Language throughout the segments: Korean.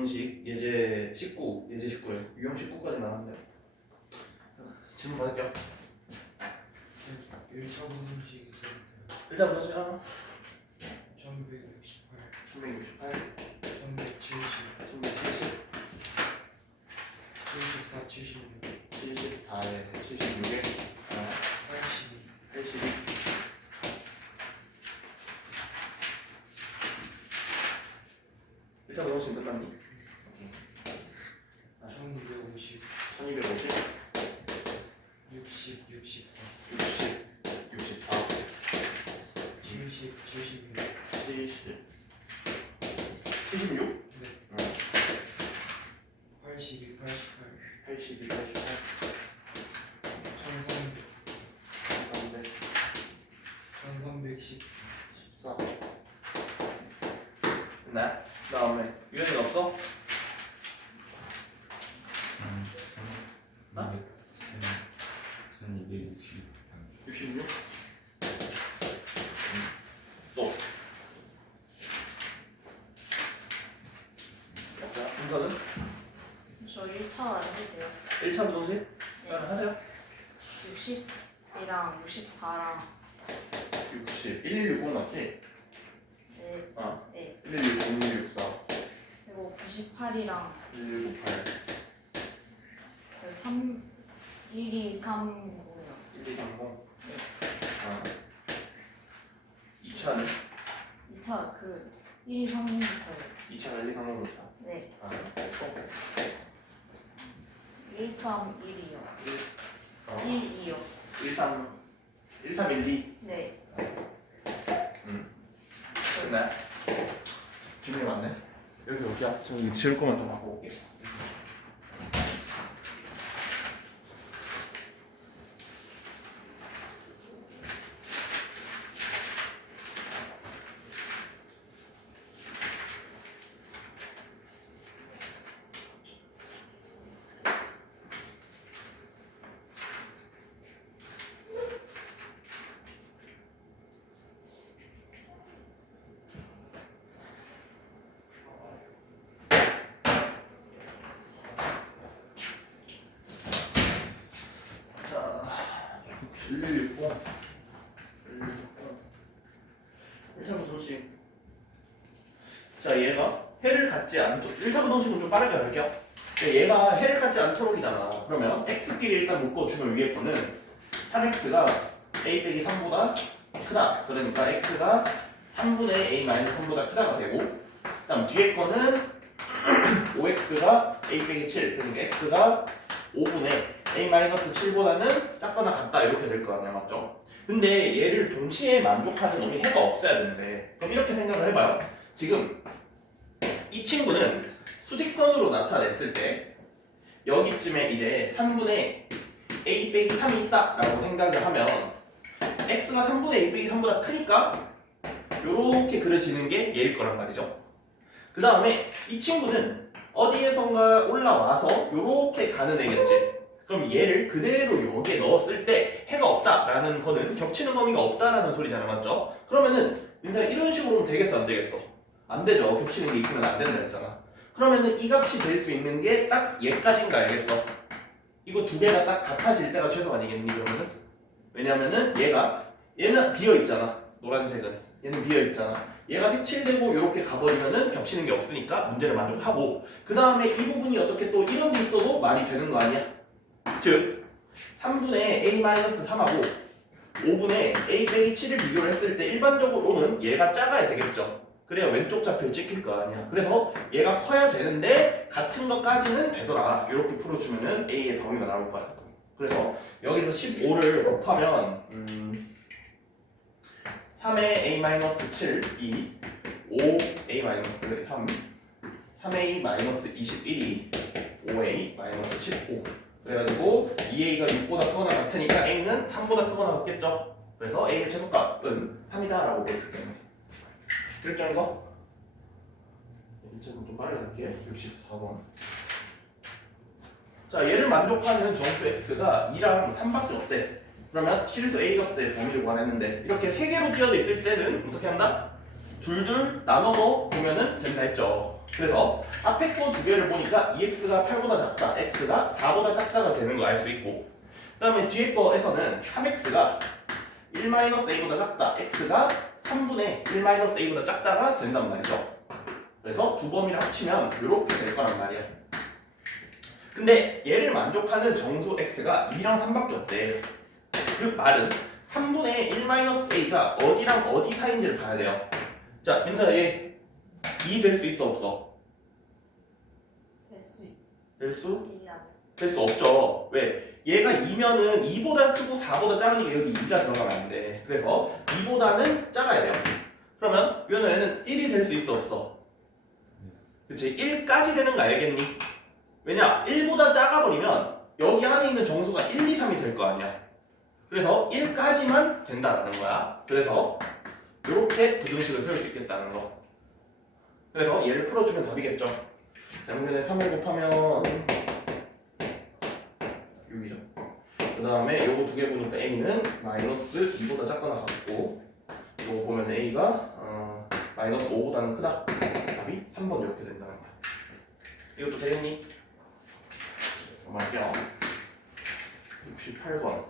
부등식 예제 19, 예제 19래. 유형 19까지 나왔네. 질문 받을게요. 1차 부등식 있었는데 일단 부등식 하나. 1168 1168, 1170 1170, 74 76 74에 76에 82 82. 일단 부등식 끝났니? 1250 1250, 60 64 60, 64, 70 76 70, 76? 네 82 88 82, 88, 1300 1300, 1314 14. 됐나? 그 다음에 유형이 없어? 나? 1260 66? 또? 자, 분서는? 저 1차 해도 돼요. 1차 부등식? 네. 하세요. 60이랑 64랑 60, 1160 맞지? 네, 어. 네. 1160, 1164, 그리고 98이랑 1198, 1230이요. 1230. 아. 2차는? 2차 그 1230부터요. 2차가 1230부터. 네. 아, 131이요. 12요. 1312. 네. 됐네. 질문이 많네. 여기 어디야? 저기 지을 거만 좀 하고 올게. 자, 1160. 1차 부등식. 자, 얘가 해를 갖지 않도록 1차 부등식은 좀 빠르게 할게요. 얘가 해를 갖지 않도록이잖아. 그러면 x끼리 일단 묶어주면 위에 거는 3x가 a 빼기 3보다 크다. 그러니까 x가 3분의 a 마이너스 3보다 크다가 되고, 그다음 뒤에 거는 5x가 a 빼기 7. 그러니까 x가 5분의 a 마이너스 7보다는 작거나 같다 이렇게 될 거 아니야, 맞죠? 근데 얘를 동시에 만족하는 놈이 해가 없어야 되는데, 그럼 이렇게 생각을 해봐요. 지금 이 친구는 수직선으로 나타냈을 때 여기쯤에 이제 3분의 a 빼기 3이 있다라고 생각을 하면 x가 3분의 a 빼기 3보다 크니까 요렇게 그려지는 게 얘일 거란 말이죠. 그 다음에 이 친구는 어디에선가 올라와서 요렇게 가는 애겠지. 그럼 얘를 그대로 여기에 넣었을 때 해가 없다라는 거는 겹치는 범위가 없다라는 소리잖아, 맞죠? 그러면은 민서야 이런 식으로 하면 되겠어, 안 되겠어? 안 되죠. 겹치는 게 있으면 안 된다 했잖아. 그러면은 이 값이 될 수 있는 게 딱 얘까지인가 알겠어? 이거 두 개가 딱 같아질 때가 최소 아니겠니, 그러면은? 왜냐면은 얘는 비어있잖아. 노란색은. 얘는 비어있잖아. 얘가 색칠되고 이렇게 가버리면은 겹치는 게 없으니까 문제를 만족하고, 그 다음에 이 부분이 어떻게 또 이런 게 있어도 말이 되는 거 아니야? 즉 3분의 a-3하고 5분의 a 빼기 7을 비교를 했을 때 일반적으로는 얘가 작아야 되겠죠. 그래야 왼쪽 좌표에 찍힐 거 아니야. 그래서 얘가 커야 되는데 같은 것까지는 되더라. 이렇게 풀어주면은 a의 범위가 나올 거야. 그래서 여기서 15를 곱하면 3의 a-7, 2, 5a-3, 3a-21이 5a-15. 그래가지고 2a가 6보다 크거나 같으니까 a는 3보다 크거나 같겠죠. 그래서 a의 최소값은 3이다라고 볼 수 있겠네. 결정 이거? 일단 좀 빠르게 할게. 64번. 자, 얘를 만족하는 정수 x가 2랑 3밖에 없대. 그러면 실수 a 값의 범위를 구하랬는데 이렇게 세 개로 띄어져 있을 때는 어떻게 한다? 둘둘 나눠서 보면은 된다 했죠. 그래서 앞에 거 두 개를 보니까 2x가 8보다 작다, x가 4보다 작다가 되는 거 알 수 있고, 그 다음에 뒤에 거에서는 3x가 1-a보다 작다, x가 3분의 1-a보다 작다가 된단 말이죠. 그래서 두 범위를 합치면 이렇게 될 거란 말이야. 근데 얘를 만족하는 정수 x가 2랑 3밖에 없대. 그 말은 3분의 1-a가 어디랑 어디 사이인지를 봐야 돼요. 자, 민서야, 얘 2 될 수 있어 없어? 될 수? 될 수 없죠. 왜? 얘가 2면은 2보다 크고 4보다 작으니까 여기 2가 들어가면 안 돼. 그래서 2보다는 작아야 돼요. 그러면 얘는 1이 될 수 있어 없어? 그치? 1까지 되는 거 알겠니? 왜냐? 1보다 작아버리면 여기 안에 있는 정수가 1, 2, 3이 될 거 아니야. 그래서 1까지만 된다라는 거야. 그래서 이렇게 부등식을 세울 수 있겠다는 거. 그래서 얘를 풀어주면 답이겠죠. 양변에 3을 곱하면 6이죠. 그 다음에 요거 두 개 보니까 a는 마이너스 2보다 작거나 같고, 요거 보면 a가 마이너스 5보다는 크다. 답이 3번 이렇게 된다는 거야. 이것도 되겠니? 넘어갈게요. 68번.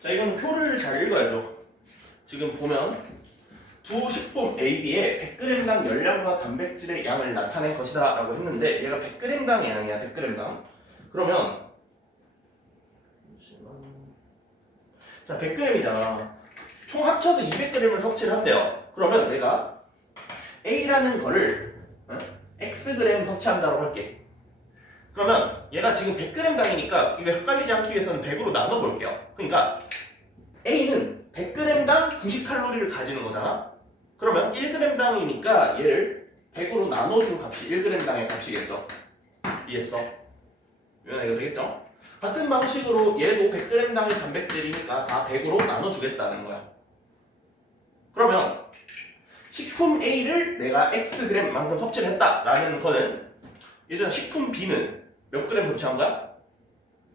자, 이거는 표를 잘 읽어야죠. 지금 보면 두 식품 AB의 100g당 열량과 단백질의 양을 나타낸 것이다 라고 했는데, 얘가 100g당 양이야. 100g당. 그러면 자, 100g이잖아. 총 합쳐서 200g을 섭취를 한대요. 그러면 내가 A라는 거를 Xg 섭취한다고 할게. 그러면 얘가 지금 100g당이니까 이거 헷갈리지 않기 위해서는 100으로 나눠볼게요. 그러니까 A는 100g당 90칼로리를 가지는 거잖아. 그러면 1g당이니까 얘를 100으로 나눠줄 값이 1g당의 값이겠죠. 이해했어? 이거 되겠죠? 같은 방식으로 얘도 100g당의 단백질이니까 다 100으로 나눠주겠다는 거야. 그러면 식품 A를 내가 Xg만큼 섭취를 했다라는 거는, 예전 식품 B는 몇 그램 섭취한 거야?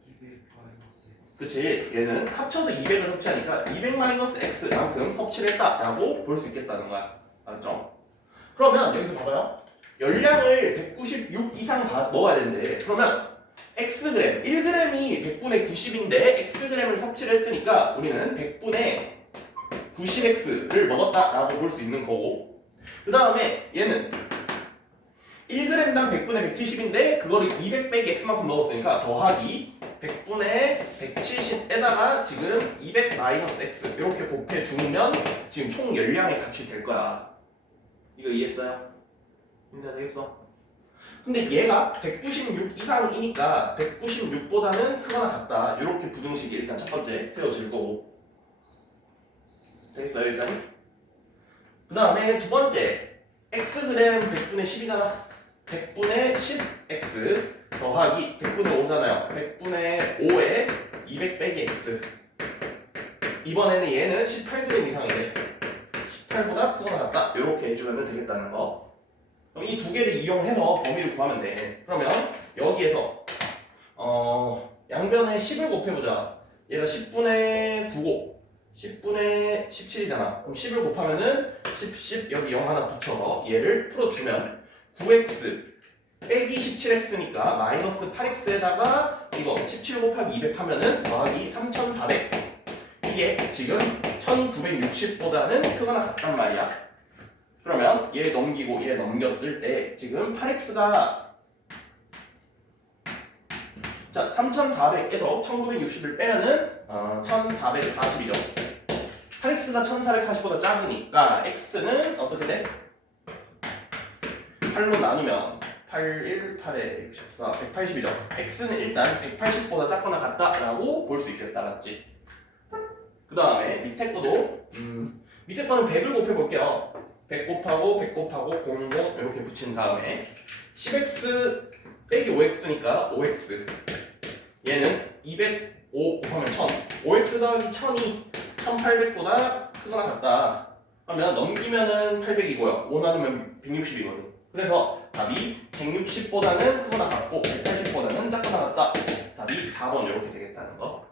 200-x. 그치, 얘는 합쳐서 200을 섭취하니까 200-x만큼 섭취를 했다라고 볼 수 있겠다는 거야. 알았죠? 그러면 여기서 봐봐요. 열량을 196 이상 넣어야 되는데, 그러면 xg, 1g이 100분의 90인데 xg을 섭취를 했으니까 우리는 100분의 90x를 먹었다라고 볼 수 있는 거고, 그 다음에 얘는 1g당 100분의 170인데 그거를 200 빼기 x만큼 먹었으니까 더하기 100분의 170에다가 지금 200-x 이렇게 곱해주면 지금 총 열량의 값이 될 거야. 이거 이해했어요? 인사되겠어? 근데 얘가 196 이상이니까 196보다는 크거나 같다. 이렇게 부등식이 일단 첫 번째 세워질 거고. 되겠어요, 여기까지? 그 다음에 두 번째, xg 100분의 10이잖아. 100분의 10x 더하기 100분의 5잖아요. 100분의 5에 200 빼기 x. 이번에는 얘는 18g 이상이래. 18보다 크거나 같다. 이렇게 해주면 되겠다는 거. 그럼 이 두 개를 이용해서 범위를 구하면 돼. 그러면 여기에서 양변에 10을 곱해보자. 얘가 10분의 9고 10분의 17이잖아. 그럼 10을 곱하면은 10 여기 0 하나 붙여서 얘를 풀어주면 9x 빼기 17x니까 마이너스 8x에다가 이거 17 곱하기 200 하면은 더하기 3400. 이게 지금 1960보다는 크거나 같단 말이야. 그러면 얘 넘기고 얘 넘겼을 때 지금 8x가 자 3400에서 1960을 빼면은 1440이죠. 8x가 1440보다 작으니까 x는 어떻게 돼? 8로 나누면 8, 1, 8에 64, 180이죠. x는 일단 180보다 작거나 같다라고 볼 수 있겠다, 맞지? 그 다음에 밑에 거도 밑에 거는 100을 곱해볼게요. 100 곱하고 100 곱하고 00 이렇게 붙인 다음에 10x 빼기 5x니까 5x. 얘는 205 곱하면 1000. 5x 더하기 1000이 1800보다 크거나 같다. 그러면 넘기면은 800이고요. 5 나누면 160이거든. 그래서 답이 160보다는 크거나 같고 180보다는 작거나 같다. 답이 4번 이렇게 되겠다는 거.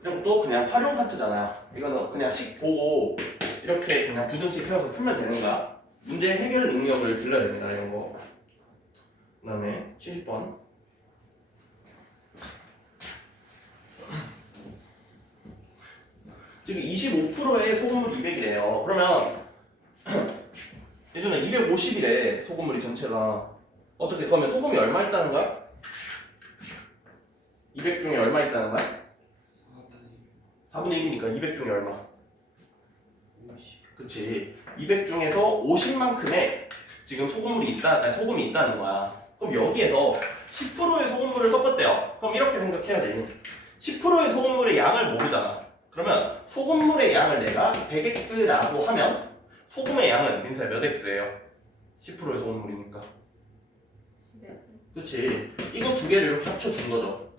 이런 것도 그냥 활용 파트잖아요. 이거는 그냥 식 보고 이렇게 그냥 부등식 세워서 풀면 되는 거야. 문제 해결 능력을 길러야 됩니다. 이런 거. 그 다음에 70번. 지금 25%의 소금물 200이래요. 그러면 예전에 250이래 소금물이 전체가. 어떻게 그러면 소금이 얼마 있다는 거야? 200 중에 얼마 있다는 거야? 4분의 1이니까 200 중에 얼마? 50. 그치. 200 중에서 50만큼의 지금 소금물이 소금이 있다는 거야. 그럼 여기에서 10%의 소금물을 섞었대요. 그럼 이렇게 생각해야지. 10%의 소금물의 양을 모르잖아. 그러면 소금물의 양을 내가 100x라고 하면 소금의 양은 민서야 몇 x예요? 10%의 소금물이니까. 10x. 그치. 이거 두 개를 이렇게 합쳐준 거죠.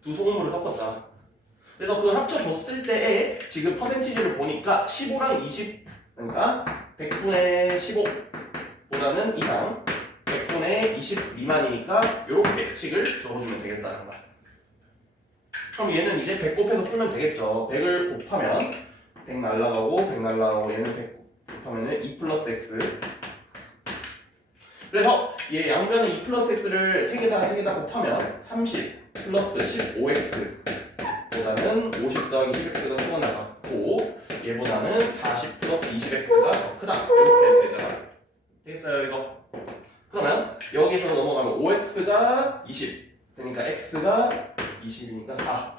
두 소금물을 섞었잖아. 그래서 그걸 합쳐줬을 때에 지금 퍼센티지를 보니까 15랑 20, 그러니까 100분의 15보다는 이상, 100분의 20 미만이니까 이렇게 식을 적어주면 되겠다는 거야. 그럼 얘는 이제 100 곱해서 풀면 되겠죠. 100을 곱하면 100 날라가고 100 날라가고 얘는 100 곱하면 2 플러스 x. 그래서 얘 양변의 2 플러스 x를 3개 다 곱하면 30 플러스 15x 보다는 50 더하기 10x가 크거나 같고 얘보다는 40 플러스 20x가 더 크다. 이렇게 되잖아. 되겠어요 이거? 그러면 여기서 넘어가면 5x가 20 그러니까 x가 20이니까 4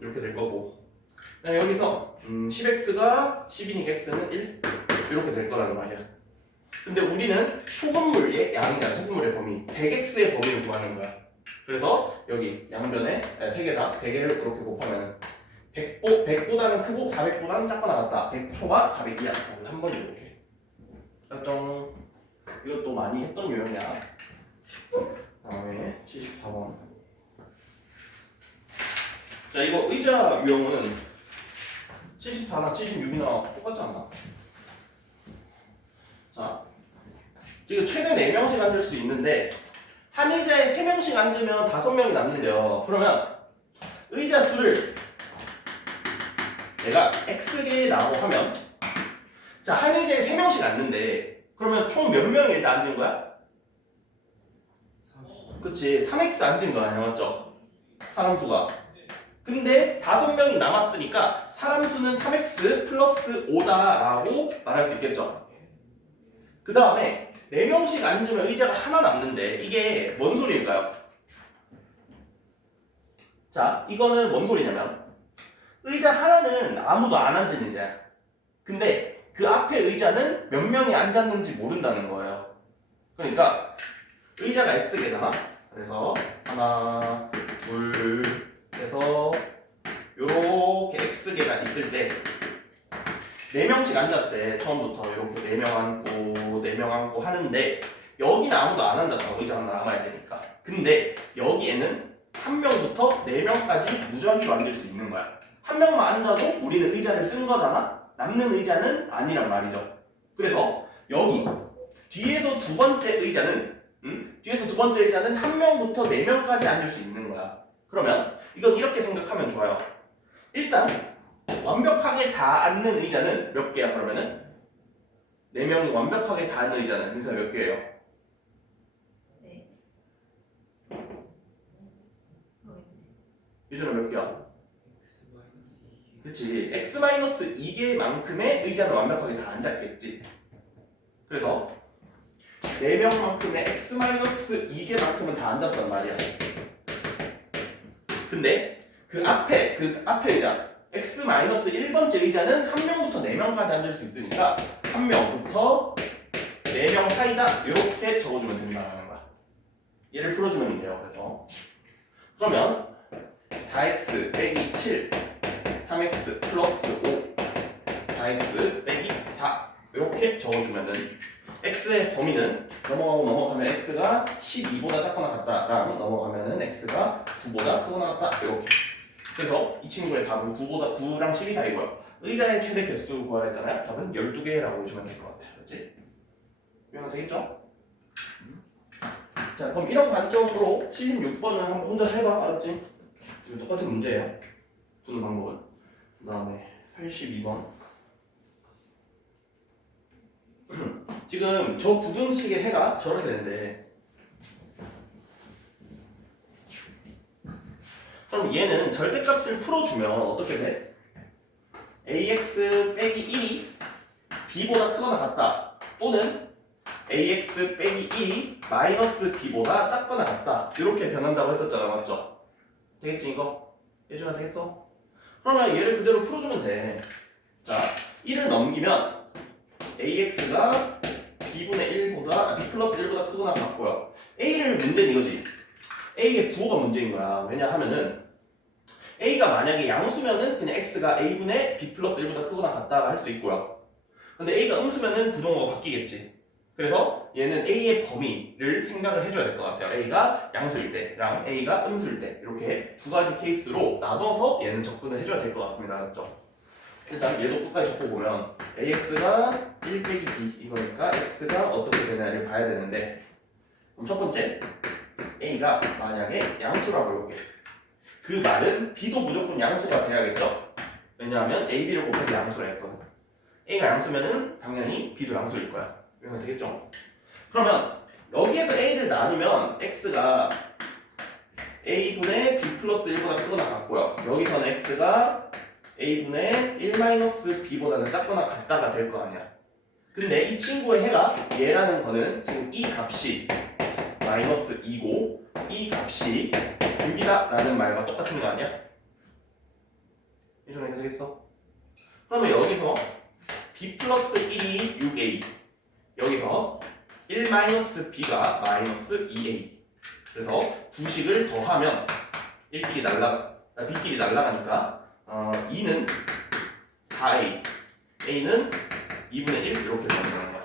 이렇게 될 거고 그다음에 여기서 10x가 10이니까 x는 1 이렇게 될 거라는 말이야. 근데 우리는 소금물의 양이잖아. 소금물의 범위 100x의 범위를 구하는 거야. 그래서 여기 양변에 3개 다 100을 이렇게 곱하면 100보다는 크고 400보다는 작거나 같다. 100초가 400이야. 3번 이렇게. 결정. 이것도 많이 했던 유형이야. 다음에 74번. 자 이거 의자 유형은 74나 76이나 똑같지 않나? 자 지금 최대 4명씩 앉을 수 있는데 한 의자에 3명씩 앉으면 5명이 남는데요. 그러면 의자 수를 내가 x개라고 하면 자 한 의자에 3명씩 앉는데 그러면 총 몇 명이 일단 앉은 거야? 그치 3x 앉은 거 아니야 맞죠? 사람 수가. 근데 5명이 남았으니까 사람 수는 3x 플러스 5다라고 말할 수 있겠죠? 그 다음에 4명씩 앉으면 의자가 하나 남는데 이게 뭔 소리일까요? 자 이거는 뭔 소리냐면 의자 하나는 아무도 안 앉은 의자야. 근데 그 앞에 의자는 몇 명이 앉았는지 모른다는 거예요. 그러니까 의자가 x개잖아. 그래서 하나 둘 해서 요렇게 x개가 있을 때 4명씩 앉았대. 처음부터 이렇게 4명 앉고 4명 앉고 하는데 여기는 아무도 안 앉았다고. 의자 하나 남아야 되니까. 근데 여기에는 1명부터 4명까지 무작위로 앉을 수 있는 거야. 1명만 앉아도 우리는 의자를 쓴 거잖아. 남는 의자는 아니란 말이죠. 그래서 여기 뒤에서 두 번째 의자는 뒤에서 두 번째 의자는 1명부터 4명까지 앉을 수 있는 거야. 그러면 이건 이렇게 생각하면 좋아요. 일단 완벽하게 다 앉는 의자는 몇 개야 그러면은? 4명이 완벽하게 다 앉는 의자는 민서 몇 개예요? 네. 유준은 몇 개야? x-2개. 그치. x-2개만큼의 의자는 완벽하게 다 앉았겠지. 그래서 4명만큼의 x-2개만큼은 다 앉았단 말이야. 근데 그 앞에 의자 x-1번째 의자는 1명부터 4명까지 앉을 수 있으니까 1명부터 4명 사이다 이렇게 적어주면 된다는 거야. 얘를 풀어주면 돼요. 그래서 그러면 4x 빼기 7 3x 플러스 5 4x 빼기 4 이렇게 적어주면은 x의 범위는 넘어가면 x가 12보다 작거나 같다랑 넘어가면은 x가 9보다 크거나 같다 이렇게. 그래서 이 친구의 답은 9랑 12 사이고요. 의자의 최대 개수 구하라 했잖아요. 답은 12개라고 해주면 될 것 같아요. 그렇지? 이해가 되겠죠? 자 그럼 이런 관점으로 76번을 한번 혼자 해봐. 알았지? 지금 똑같은 문제예요. 푸는 방법은. 그 다음에 82번. 지금 저 부등식의 해가 저렇게 되는데, 그럼 얘는 절대값을 풀어주면 어떻게 돼? ax 빼기 1이 b보다 크거나 같다, 또는 ax 빼기 1이 마이너스 b보다 작거나 같다, 이렇게 변한다고 했었잖아, 맞죠? 되겠지 이거? 예준아 되겠어? 그러면 얘를 그대로 풀어주면 돼. 자, 1을 넘기면 ax가 b분의 1보다 b 플러스 1보다 크거나 같고요. a를 문제는 이거지. a의 부호가 문제인 거야. 왜냐하면은 a가 만약에 양수면은 그냥 x가 a분의 b 플러스 1보다 크거나 같다가 할 수 있고요. 근데 a가 음수면은 부동호가 바뀌겠지. 그래서 얘는 a의 범위를 생각을 해줘야 될 것 같아요. a가 양수일 때랑 a가 음수일 때, 이렇게 두 가지 케이스로 나눠서 얘는 접근을 해줘야 될 것 같습니다. 맞죠? 일단 얘도 끝까지 적어보면 ax가 1 빼기 b 이거니까 x가 어떻게 되냐를 봐야 되는데, 그럼 첫 번째 a가 만약에 양수라고 해볼게. 그 말은 b도 무조건 양수가 돼야겠죠? 왜냐하면 a, b를 곱해서 양수라 했거든. a가 양수면은 당연히 b도 양수일 거야. 이러면 되겠죠? 그러면 여기에서 a를 나누면 x가 a분의 b 플러스 1보다 크거나 같고요. 여기서는 x가 a분의 1 마이너스 b보다는 작거나 같다가 될 거 아니야. 근데 이 친구의 해가 얘라는 거는 지금 이 값이 마이너스 2고 이 값이 6이다 라는 말과 똑같은 거 아니야? 이전에 되겠어? 그러면 여기서 b 플러스 1이 6a, 여기서 1 마이너스 b가 마이너스 2a. 그래서 두 식을 더하면 1끼리 b끼리 날라가니까 2는 4a, a는 2분의 1 이렇게 되는 거야.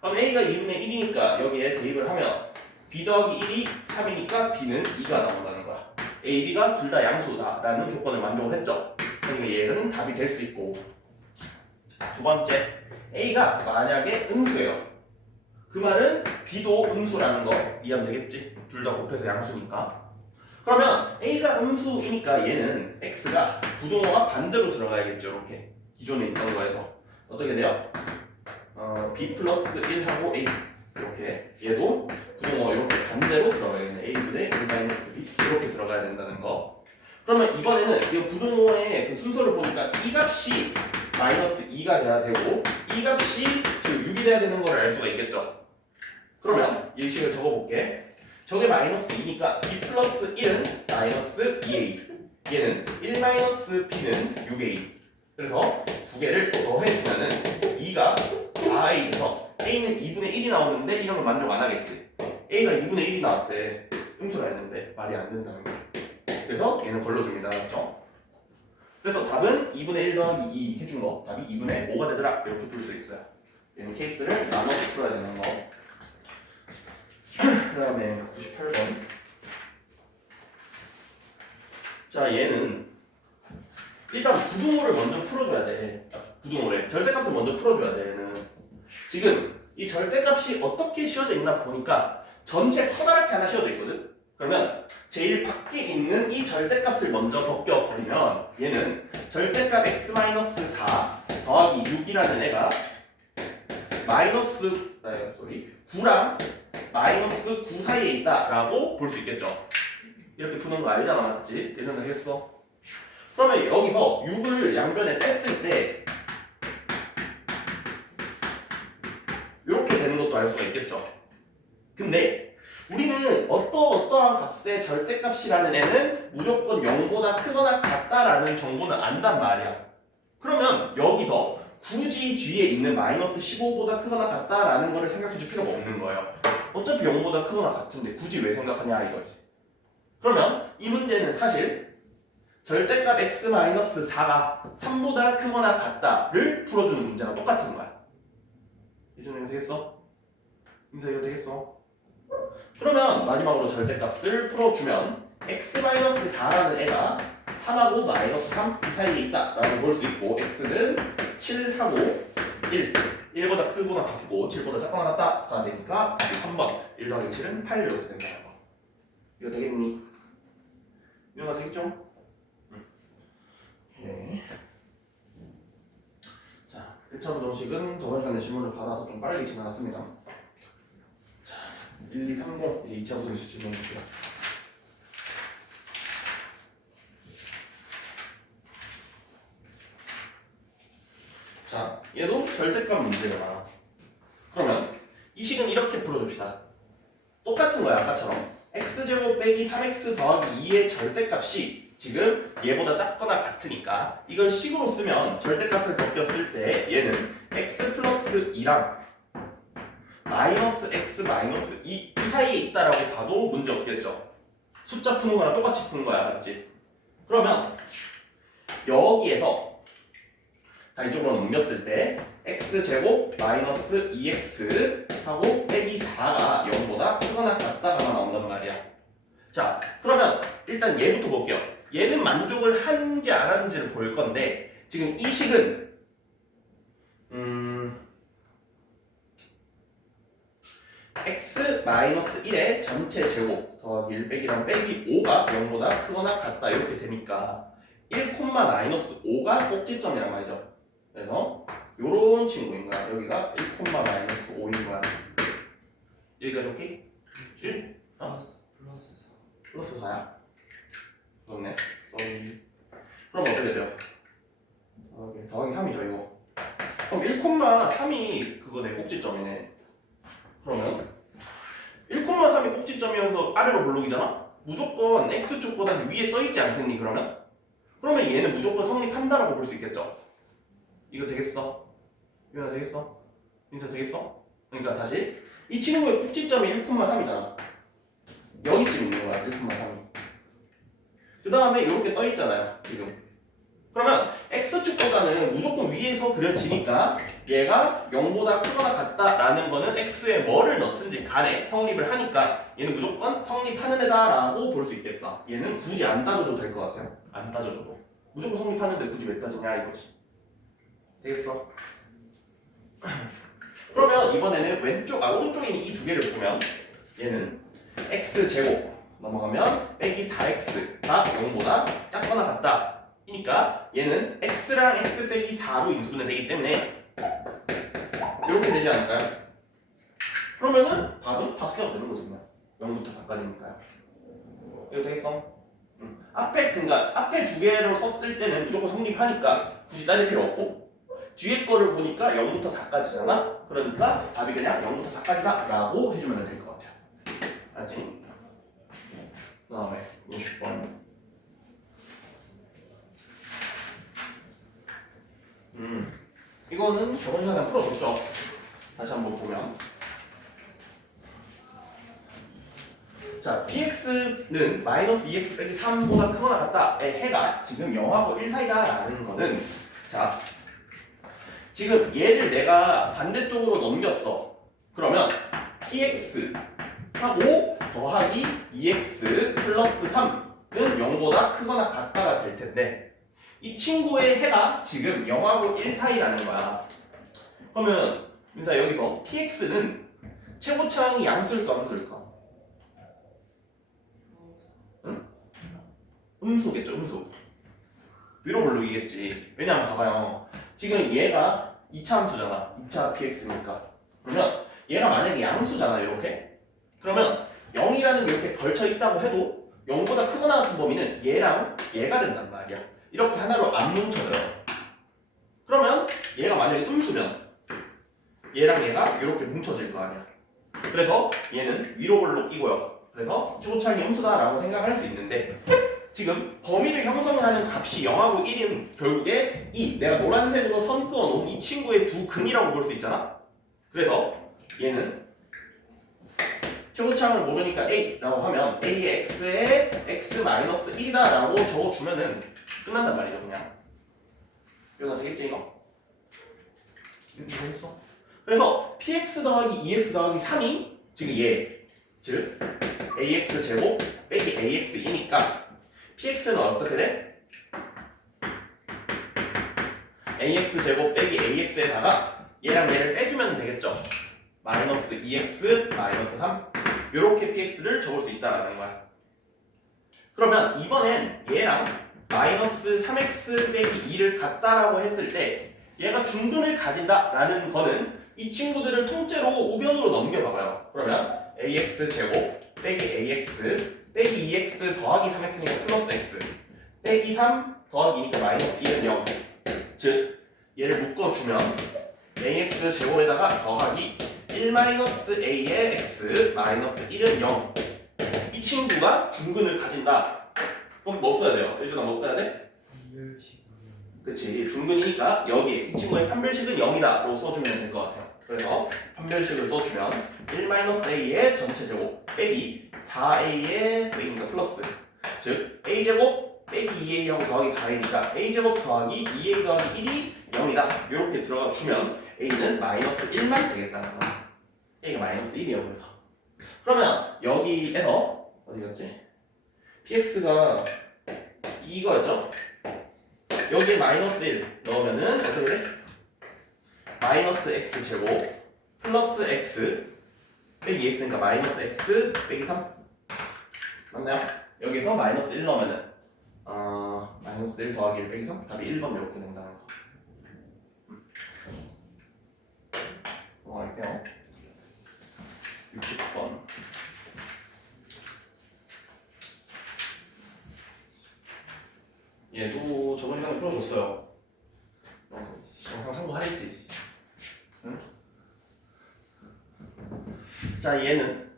그럼 a가 2분의 1이니까 여기에 대입을 하면 b 더하기 1이 3이니까 b는 2가 나온다는 거야. a, b가 둘 다 양수다라는 조건을 만족을 했죠. 그러니까 얘는 답이 될 수 있고, 두 번째 a가 만약에 음수예요. 그 말은 b도 음수라는 거 이해하면 되겠지? 둘 다 곱해서 양수니까. 그러면 a가 음수이니까 얘는 x가 부동호가 반대로 들어가야겠죠. 이렇게 기존에 있던 거에서 어떻게 돼요? b 플러스 1하고 a, 이렇게 얘도 부동호가 이렇게 반대로 들어가야겠네. a분의 1 마이너스 b 이렇게 들어가야 된다는 거. 그러면 이번에는 이 부동호의 그 순서를 보니까 이 값이 마이너스 2가 돼야 되고 이 값이 지금 6이 돼야 되는 걸 알 수가 있겠죠. 그러면 이 식을 적어볼게. 저게 마이너스 2니까 b 플러스 1은 마이너스 2a, 얘는 1 마이너스 b는 6a. 그래서 두 개를 또 더해주면은 2가 4a 돼서 a는 2분의 1이 나오는데 이런 걸 만족 안 하겠지. a가 2분의 1이 나왔대. 음수라 했는데 말이 안 된다는 거야. 그래서 얘는 걸러줍니다. 맞죠? 그래서 답은 2분의 1 더하기 2 해준 거, 답이 2분의 5가 되더라. 이렇게 풀 수 있어요. 얘는 케이스를 나눠서 풀어야 되는 거. 그 다음에 98번. 자, 얘는 일단 부등호를 먼저 풀어줘야 돼. 부등호래. 절대값을 먼저 풀어줘야 돼. 얘는 지금 이 절대값이 어떻게 씌워져 있나 보니까 전체 커다랗게 하나 씌워져 있거든. 그러면 제일 밖에 있는 이 절대값을 먼저 벗겨버리면 얘는 절대값 x-4 더하기 6이라는 애가 마이너스 9랑 마이너스 9 사이에 있다라고 볼 수 있겠죠. 이렇게 푸는 거 알잖아, 맞지? 예전에 했어. 그러면 여기서 6을 양변에 뺐을 때 이렇게 되는 것도 알 수가 있겠죠. 근데 우리는 어떠한 값의 절대값이라는 애는 무조건 0보다 크거나 같다라는 정보는 안단 말이야. 그러면 여기서 굳이 뒤에 있는 마이너스 15보다 크거나 같다라는 거를 생각해 줄 필요가 없는 거예요. 어차피 0보다 크거나 같은데 굳이 왜 생각하냐 이거지. 그러면 이 문제는 사실 절대값 x-4가 3보다 크거나 같다를 풀어주는 문제랑 똑같은 거야. 이준호 이거 되겠어? 민서 이거 되겠어? 그러면 마지막으로 절대값을 풀어주면 x-4라는 애가 3하고 마이너스 3 이 사이에 있다라고 볼 수 있고, x는 7하고 1보다 크거나 같고 7보다 작거나 같다가 되니까 3번 1 더하기 7은 8 이렇게 된다는 거. 이거 되겠니? 이거가 되겠죠? 오케이. 자, 1차 부정식은 저번 시간에 질문을 받아서 좀 빠르게 지나갔습니다. 자, 1230 이제 2차 부정식 질문 볼게요. 자, 얘도 절대값 문제잖아. 그러면 이 식은 이렇게 풀어줍시다. 똑같은 거야, 아까처럼. x제곱 빼기 3x 더하기 2의 절대값이 지금 얘보다 작거나 같으니까 이걸 식으로 쓰면 절대값을 벗겼을 때 얘는 x 플러스 2랑 마이너스 x 마이너스 2 사이에 있다라고 봐도 문제 없겠죠. 숫자 푸는 거랑 똑같이 푸는 거야, 맞지? 그러면 여기에서 다 이쪽으로 옮겼을 때 x제곱 마이너스 2x 하고 빼기 4가 0보다 크거나 같다가 나온단 말이야. 자, 그러면 일단 얘부터 볼게요. 얘는 만족을 하는지 안 하는지를 볼 건데 지금 이 식은 x 마이너스 1의 전체 제곱 더하기 1 빼기랑 빼기 5가 0보다 크거나 같다 이렇게 되니까 1, 마이너스 5가 꼭지점이란 말이죠. 그래서 요런 친구인 거야. 여기가 1, 마이너스 5인 거야. 여기까지 오케이? 1? 플러스 4. 플러스 4야. 그렇네. 쏘리. 그럼 어떻게 돼요? 더하기 3이죠 이거. 그럼 1,3이 그거네, 꼭지점이네. 그러면 1,3이 꼭지점이면서 아래로 볼록이잖아? 무조건 x축보다는 위에 떠있지 않겠니 그러면? 그러면 얘는 무조건 성립한다라고 볼 수 있겠죠? 이거 되겠어? 이거 되겠어? 인사 되겠어? 그러니까 다시 이 친구의 꼭지점이 1,3이잖아. 여기쯤 있는 거야, 1,3이. 그 다음에 이렇게 떠있잖아요, 지금. 그러면 x축보다는 무조건 위에서 그려지니까 얘가 0보다 크거나 같다라는 거는 x에 뭐를 넣든지 간에 성립을 하니까 얘는 무조건 성립하는 애다라고 볼 수 있겠다. 얘는 굳이 안 따져도 될 것 같아요. 안 따져줘도. 무조건 성립하는데 굳이 왜 따지냐 이거지. 되겠어? 그러면 이번에는 오른쪽에 있는 이 두 개를 보면 얘는 x제곱 넘어가면 빼기 4x가 0보다 작거나 같다. 이니까 얘는 x랑 x 빼기 4로 인수분해 되기 때문에 이렇게 되지 않을까요? 그러면은 답은 5개가 되는 거지 그냥. 0부터 4까지니까요. 이거 되겠어? 앞에 두 개를 썼을 때는 무조건 성립하니까 굳이 따질 필요 없고 뒤에 거를 보니까 0부터 4까지잖아? 그러니까 답이 그냥 0부터 4까지다 라고 해주면 될 것 같아요. 알지? 그 다음에 50번 이거는 저번 시간에 풀어줬죠? 다시 한번 보면 자, px는 마이너스 2x 빼기 3보다 크거나 같다의 해가 지금 0하고 1 사이다라는 거는 자, 지금 얘를 내가 반대쪽으로 넘겼어. 그러면 px하고 더하기 2x 플러스 3은 0보다 크거나 같다가 될 텐데 이 친구의 해가 지금 0하고 1 사이라는 거야. 그러면 민사 여기서 px는 최고차항이 양수일까 음수일까? 음수겠죠, 음수. 위로 볼록이겠지. 왜냐면 봐봐요. 지금 얘가 2차 함수잖아. 2차 px니까. 그러면 얘가 만약에 양수잖아, 이렇게. 그러면 0이라는 게 이렇게 걸쳐 있다고 해도 0보다 크거나 같은 범위는 얘랑 얘가 된단 말이야. 이렇게 하나로 안 뭉쳐져요. 그러면 얘가 만약에 음수면 얘랑 얘가 이렇게 뭉쳐질 거 아니야. 그래서 얘는 위로 볼록이고요. 그래서 최고차항이 음수다라고 생각할 수 있는데 지금 범위를 형성하는 값이 0하고 1인 결국에 이 내가 노란색으로 선 그어놓은 이 친구의 두 근이라고 볼 수 있잖아. 그래서 얘는 최고차항을 모르니까 a라고 하면 a의 x에 x-1이다 라고 적어주면은 끝난단 말이죠. 그냥 이거 다 되겠지 이거? 이렇게 되겠어? 그래서 px 더하기 2x 더하기 3이 지금 얘 즉 ax 제곱 빼기 ax이니까 px는 어떻게 돼? ax 제곱 빼기 ax에다가 얘랑 얘를 빼주면 되겠죠. 마이너스 2x 마이너스 3 요렇게 px를 적을 수 있다라는 거야. 그러면 이번엔 얘랑 마이너스 3x 빼기 2를 같다라고 했을 때 얘가 중근을 가진다라는 거는 이 친구들을 통째로 우변으로 넘겨봐봐요. 그러면 ax 제곱 빼기 ax 빼기 2x 더하기 3x니까 플러스 x 빼기 3 더하기 2니까 마이너스 1은 0. 즉 얘를 묶어주면 ax 제곱에다가 더하기 1 마이너스 a의 x 마이너스 1은 0. 이 친구가 중근을 가진다. 그럼 뭐 써야 돼요? 예준아 뭐 써야 돼? 판별식은 그치, 중근이니까 여기 이 친구의 판별식은 0이다 로 써주면 될 것 같아요. 그래서 판별식을 써주면 1-a의 전체 제곱 빼기 4a의 빼기니까 플러스, 즉 a제곱 빼기 2a하고 더하기 4a니까 a제곱 더하기 2a 더하기 1이 0이다 이렇게 들어가 주면 a는 마이너스 1만 되겠다는 거야. a가 마이너스 1이에요. 그래서 그러면 여기에서 어디 갔지? px가 이거였죠? 여기에 마이너스 1 넣으면은 어떻게 돼? 마이너스 x 제곱 플러스 x 빼기 x니까 마이너스 x 빼기 3 맞나요? 여기서 마이너스 1 넣으면은 마이너스 1 더하기 1 빼기 3 답이 1번 이렇게 된다는 거. 넘어갈게요. 60번. 얘도 저번 시간에 풀어줬어요. 영상 참고하겠지. 응? 자, 얘는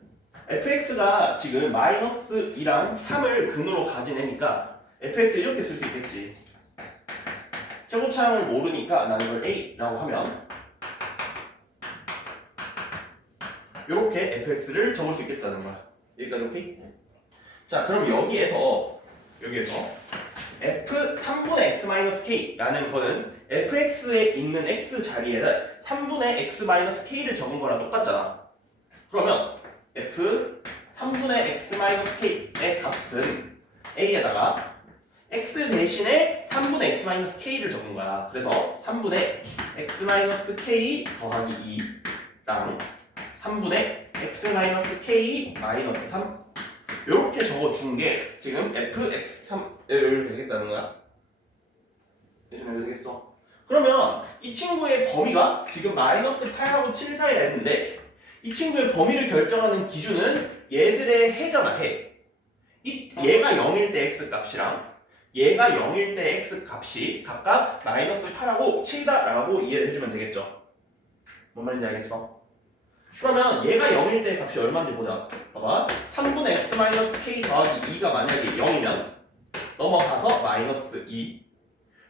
fx가 지금 마이너스 2랑 3을 근으로 가진 애니까 fx 이렇게 쓸 수 있겠지. 최고차항을 모르니까 나는 이걸 a라고 하면 이렇게 fx를 적을 수 있겠다는 거야. 여기까지 오케이? 자, 그럼 여기에서 f 3분의 x-k라는 거는 fx에 있는 x 자리에다 3분의 x-k를 적은 거랑 똑같잖아. 그러면 f 3분의 x-k의 값은 a에다가 x 대신에 3분의 x-k를 적은 거야. 그래서 3분의 x-k 더하기 2랑 3분의 x-k 마이너스 3 이렇게 적어준 게 지금 fx3 이렇게 되겠다는 거야. 예전에 이렇게 되겠어. 그러면 이 친구의 범위가 지금 마이너스 8하고 7 사이에 했는데 이 친구의 범위를 결정하는 기준은 얘들의 해잖아, 해. 얘가 0일 때 x 값이랑 얘가 0일 때 x 값이 각각 마이너스 8하고 7다라고 이해를 해주면 되겠죠. 뭔 말인지 알겠어? 그러면 얘가 0일 때 값이 얼마인지 보자. 봐봐. 3분의 x-k 더하기 2가 만약에 0이면 넘어가서 마이너스 2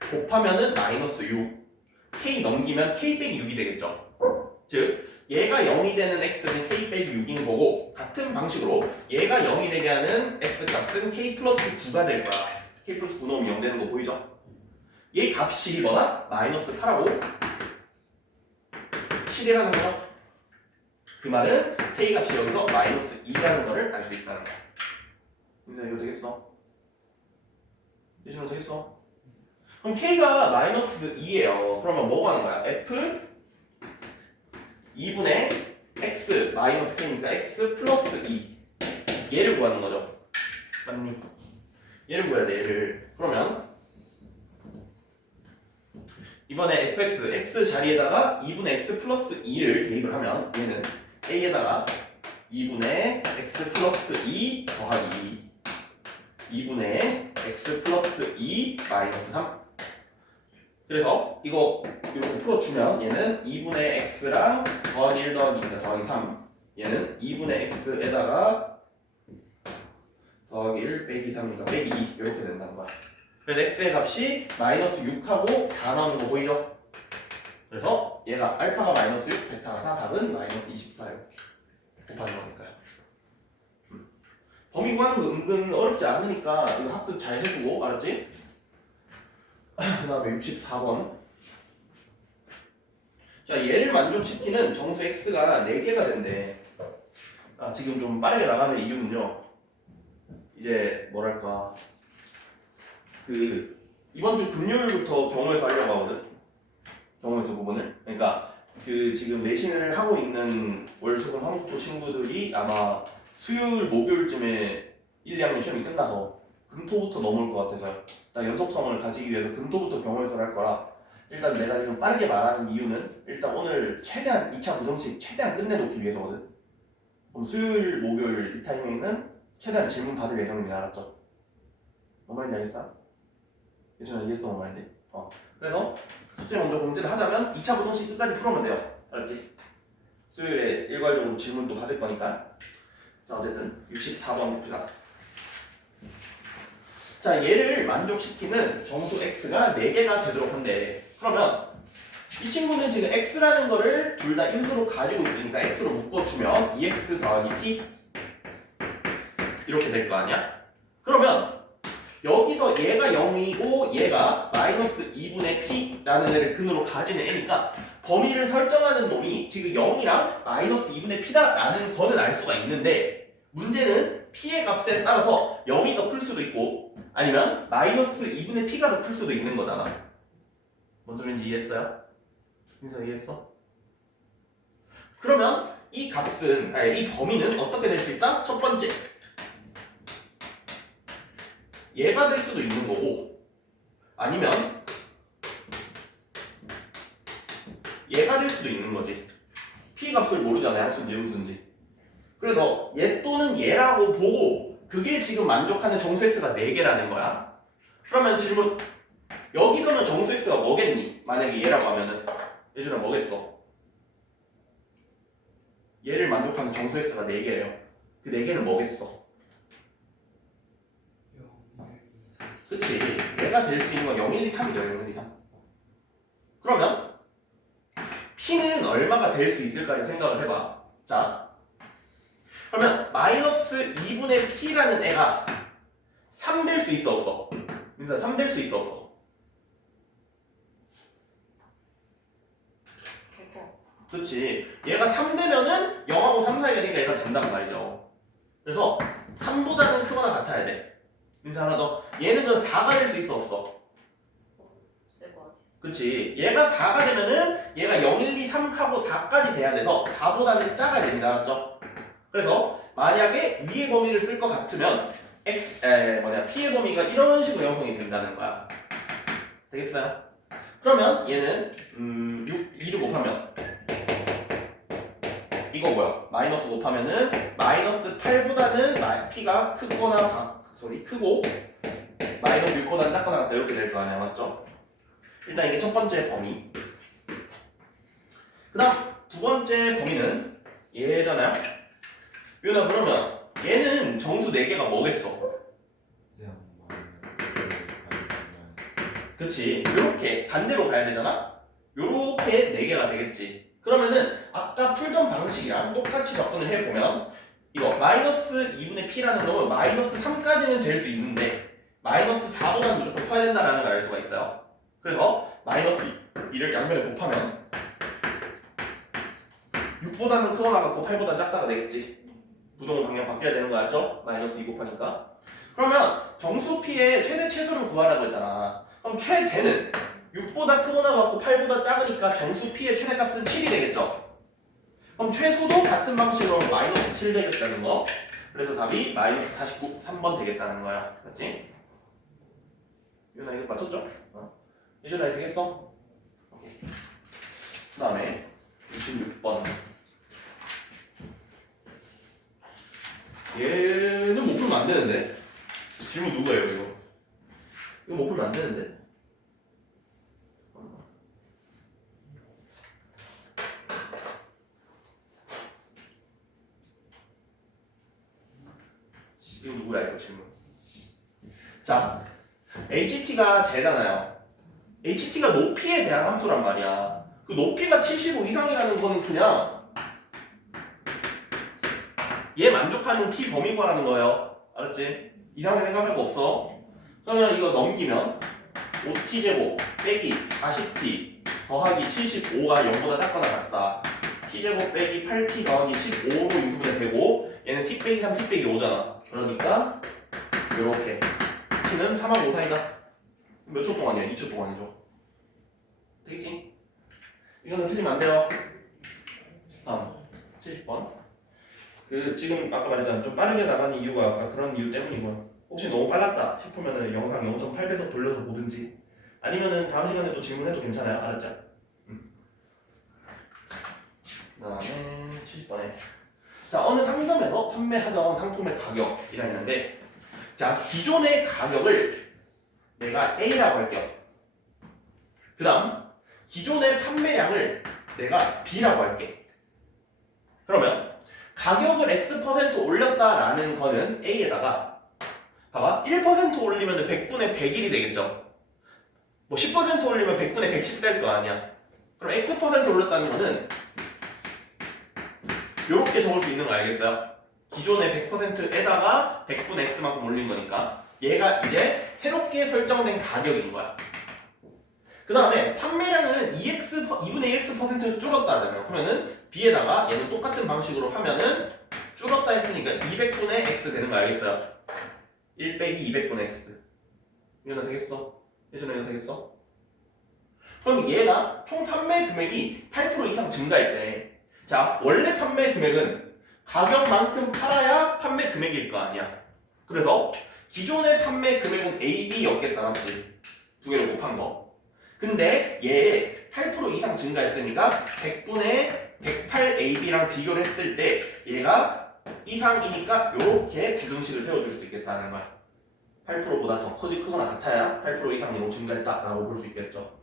곱하면은 마이너스 6 k 넘기면 k 빼기 6이 되겠죠. 즉 얘가 0이 되는 x는 k 빼기 6인 거고 같은 방식으로 얘가 0이 되게 하는 x 값은 k 플러스 9가 될 거야. k 플러스 9 넣으면 0 되는 거 보이죠? 얘 값이 이거나 마이너스 8하고 7이라는 거. 그 말은 k 값이 여기서 마이너스 2라는 거를 알 수 있다는 거야. 여기서 이거 되겠어? 예전에 되겠어? 그럼 k가 마이너스 2예요. 그러면 뭐 구하는 거야? f 2분의 x 마이너스 k니까 x 플러스 2 얘를 구하는 거죠. 맞니? 얘를 구해야 돼. 얘를. 그러면 이번에 fx x 자리에다가 2분의 x 플러스 2를 대입을 하면 얘는 a에다가 2분의 x 플러스 2 더하기 2분의 x 플러스 2 마이너스 3 그래서 이거 이렇게 풀어주면 얘는 2분의 x랑 더하기 1 더하기 2가 더하기 3 얘는 2분의 x에다가 더하기 1 빼기 3이니까 빼기 2 이렇게 된다는 거야. 그래서 x의 값이 마이너스 6하고 4 나오는 거 보이죠? 그래서 얘가 알파가 마이너스 6, 베타가 4, 답은 마이너스 24 이렇게 곱하는 거니까요. 범위 구하는 거 은근 어렵지 않으니까 이거 학습 잘 해주고 알았지? 그 다음에 64번. 자, 얘를 만족시키는 정수 x가 4개가 된대. 지금 좀 빠르게 나가는 이유는요. 이제 뭐랄까 이번 주 금요일부터 경우에서 하려고 하거든. 경우에서 부분을. 그러니까 지금 내신을 하고 있는 월수금 한국도 친구들이 아마 수요일 목요일쯤에 1, 2학년 시험이 끝나서 금토부터 넘어올 것 같아서요. 나 연속성을 가지기 위해서 금토부터 경우에서를 할 거라 일단 내가 지금 빠르게 말하는 이유는 일단 오늘 최대한 2차 구성식 최대한 끝내놓기 위해서거든. 그럼 수요일, 목요일 이 타이밍은 최대한 질문 받을 예정입니다. 알았죠? 뭔 말인지 알겠어? 예전에 이해했어 뭔 말인지? 그래서 숙제 먼저 공지를 하자면 2차 구성식 끝까지 풀으면 돼요. 알았지? 수요일에 일괄적으로 질문도 받을 거니까. 자 어쨌든 64번 봅시다. 자 얘를 만족시키는 정수 x가 4개가 되도록 한대. 그러면 이 친구는 지금 x라는 거를 둘 다 인수로 가지고 있으니까 x로 묶어주면 2x 더하기 p 이렇게 될 거 아니야? 그러면 여기서 얘가 0이고 얘가 마이너스 2분의 p라는 애를 근으로 가지는 애니까 범위를 설정하는 놈이 지금 0이랑 마이너스 2분의 p다라는 거는 알 수가 있는데 문제는 p의 값에 따라서 0이 더 클 수도 있고 아니면 마이너스 2분의 p가 더 클 수도 있는 거잖아. 뭔 소린지 이해했어요? 민서 이해했어? 그러면 이 값은 이 범위는 어떻게 될 수 있다? 첫 번째 얘가 될 수도 있는 거고 아니면 얘가 될 수도 있는 거지. p 값을 모르잖아요. 양수인지 음수인지. 그래서 얘 또는 얘라고 보고 그게 지금 만족하는 정수 x가 4개라는 거야. 그러면 질문 여기서는 정수 x가 뭐겠니? 만약에 얘라고 하면은 예준아 뭐겠어? 얘를 만족하는 정수 x가 4개예요. 그 4개는 뭐겠어? 0, 1, 2, 3. 그치. 얘가 될 수 있는 건 0, 1, 2, 3이죠. 0, 1, 2, 3. 그러면 p는 얼마가 될 수 있을까를 생각을 해봐. 자, 그러면 마이너스 2분의 p라는 애가 3 될 수 있어 없어? 민서 3 될 수 있어 없어? 될것 그치. 얘가 3 되면은 0하고 3 사이가 되니까 얘가 된단 말이죠. 그래서 3보다는 크거나 같아야 돼. 민서 하나 더. 얘는 그 4가 될 수 있어 없어? 없을 것 같아. 그치. 얘가 4가 되면은 얘가 0, 1, 2, 3하고 4까지 돼야 돼서 4보다는 작아야 됩니다. 알았죠? 그래서 만약에 위의 범위를 쓸 것 같으면 p의 범위가 이런 식으로 형성이 된다는 거야. 되겠어요? 그러면 얘는 2를 곱하면 이거 뭐야? 마이너스 곱하면은 마이너스 8보다는 p가 크고 마이너스 6보다는 작거나 같다 이렇게 될 거 아니야. 맞죠? 일단 이게 첫 번째 범위. 그 다음 두 번째 범위는 얘잖아요. 유나 그러면 얘는 정수 4개가 뭐겠어? 그치. 이렇게 반대로 가야 되잖아. 요렇게 4개가 되겠지. 그러면은 아까 풀던 방식이랑 똑같이 접근을 해보면 이거 마이너스 2분의 p라는 놈은 마이너스 3까지는 될 수 있는데 마이너스 4보다는 무조건 커야 된다는 걸 알 수가 있어요. 그래서 마이너스 2를 양면에 곱하면 6보다는 크거나 같고 8보다는 작다가 되겠지. 부동 방향 바뀌어야 되는 거 알죠? 마이너스 2 곱하니까. 그러면 정수 p의 최대 최소를 구하라고 했잖아. 그럼 최대는 6보다 크거나 같고 8보다 작으니까 정수 p의 최대값은 7이 되겠죠? 그럼 최소도 같은 방식으로 마이너스 7 되겠다는 거. 그래서 답이 마이너스 49, 3번 되겠다는 거야. 맞지? 유나 이거 맞췄죠? 예준아 되겠어? 오케이. 그 다음에 26번. 얘는 못 풀면 안 되는데. 질문 누구예요 이거? 이거 못 풀면 안 되는데. 이거 누구야 이거 질문? 자, HT가 제잖아요. HT가 높이에 대한 함수란 말이야. 그 높이가 75 이상이라는 거는 그냥 얘 만족하는 t 범위 구하라는 거예요. 알았지? 이상하게 생각할 거 없어. 그러면 이거 넘기면 5t제곱 빼기 40t 더하기 75가 0보다 작거나 같다. t제곱 빼기 8t 더하기 15로 인수분해 되고 얘는 t 빼기 3, t 빼기 5잖아. 그러니까 요렇게 t는 3하고 5 사이다. 몇 초 동안이야? 2초 동안이죠. 되겠지? 이거는 틀리면 안 돼요. 다음 70번. 그 지금 아까 말했잖아. 좀 빠르게 나가는 이유가 아까 그런 이유 때문이고요. 혹시 너무 빨랐다 싶으면 영상 0.8배속 돌려서 보든지 아니면은 다음 시간에 또 질문해도 괜찮아요. 알았죠? 그 다음에 70번에 자 어느 상점에서 판매하던 상품의 가격이라 했는데 자 기존의 가격을 내가 A라고 할게요. 그 다음 기존의 판매량을 내가 B라고 할게. 그러면 가격을 X% 올렸다라는 거는 A에다가 봐봐 1% 올리면 100분의 100일이 되겠죠. 뭐 10% 올리면 100분의 110 될 거 아니야. 그럼 X% 올렸다는 거는 요렇게 적을 수 있는 거 알겠어요? 기존의 100%에다가 100분의 X만큼 올린 거니까 얘가 이제 새롭게 설정된 가격인 거야. 그 다음에 판매량은 2분의 2x%에서 줄었다 하잖아요. 그러면은 B에다가 얘는 똑같은 방식으로 하면은 줄었다 했으니까 200분의 X 되는 거 알겠어요? 1 빼기 200분의 X 이거는 되겠어? 예전에 이거 되겠어? 그럼 얘가 총 판매 금액이 8% 이상 증가할 때 자 원래 판매 금액은 가격만큼 팔아야 판매 금액일 거 아니야. 그래서 기존의 판매 금액은 A, B였겠다 맞지? 두 개를 곱한 거. 근데 얘 8% 이상 증가했으니까 100분의 108AB랑 비교를 했을 때 얘가 이상이니까 이렇게 부등식을 세워줄 수 있겠다는 거야. 8%보다 더 크거나 같아야 8% 이상으로 증가했다라고 볼 수 있겠죠.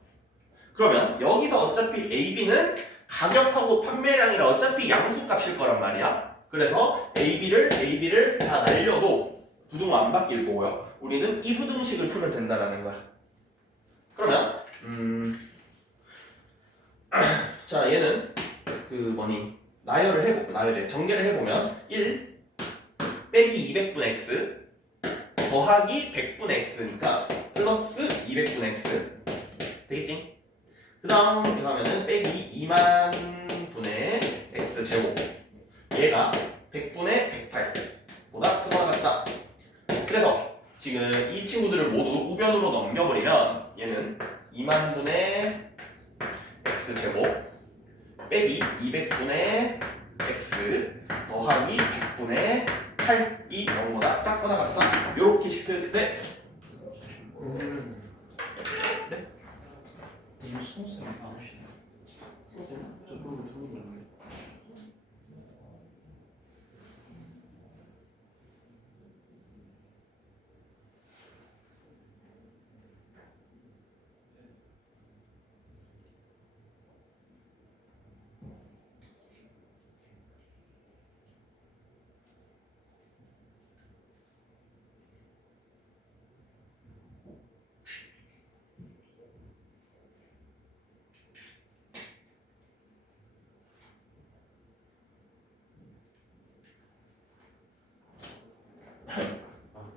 그러면 여기서 어차피 AB는 가격하고 판매량이라 어차피 양수값일 거란 말이야. 그래서 AB를 다 날려도 부등호 안 바뀔 거고요. 우리는 이 부등식을 풀면 된다라는 거야. 그러면 자 얘는 나열에 전개를 해보면 1 빼기 200분의 x 더하기 100분의 x니까 플러스 200분의 x 되겠지? 그 다음 이거 하면은 빼기 2만분의 x 제곱 얘가 100분의 108보다 크거나 같다. 그래서 지금 이 친구들을 모두 우변으로 넘겨버리면 얘는 2만분의 x제곱 빼기 200분의 x 더하기 100분의 8이 0보다 작거나 같다. 요렇게 식을 때 네? 오늘 수능생 안 오시네. 선생님? 저 그런 거 들은 거 있는데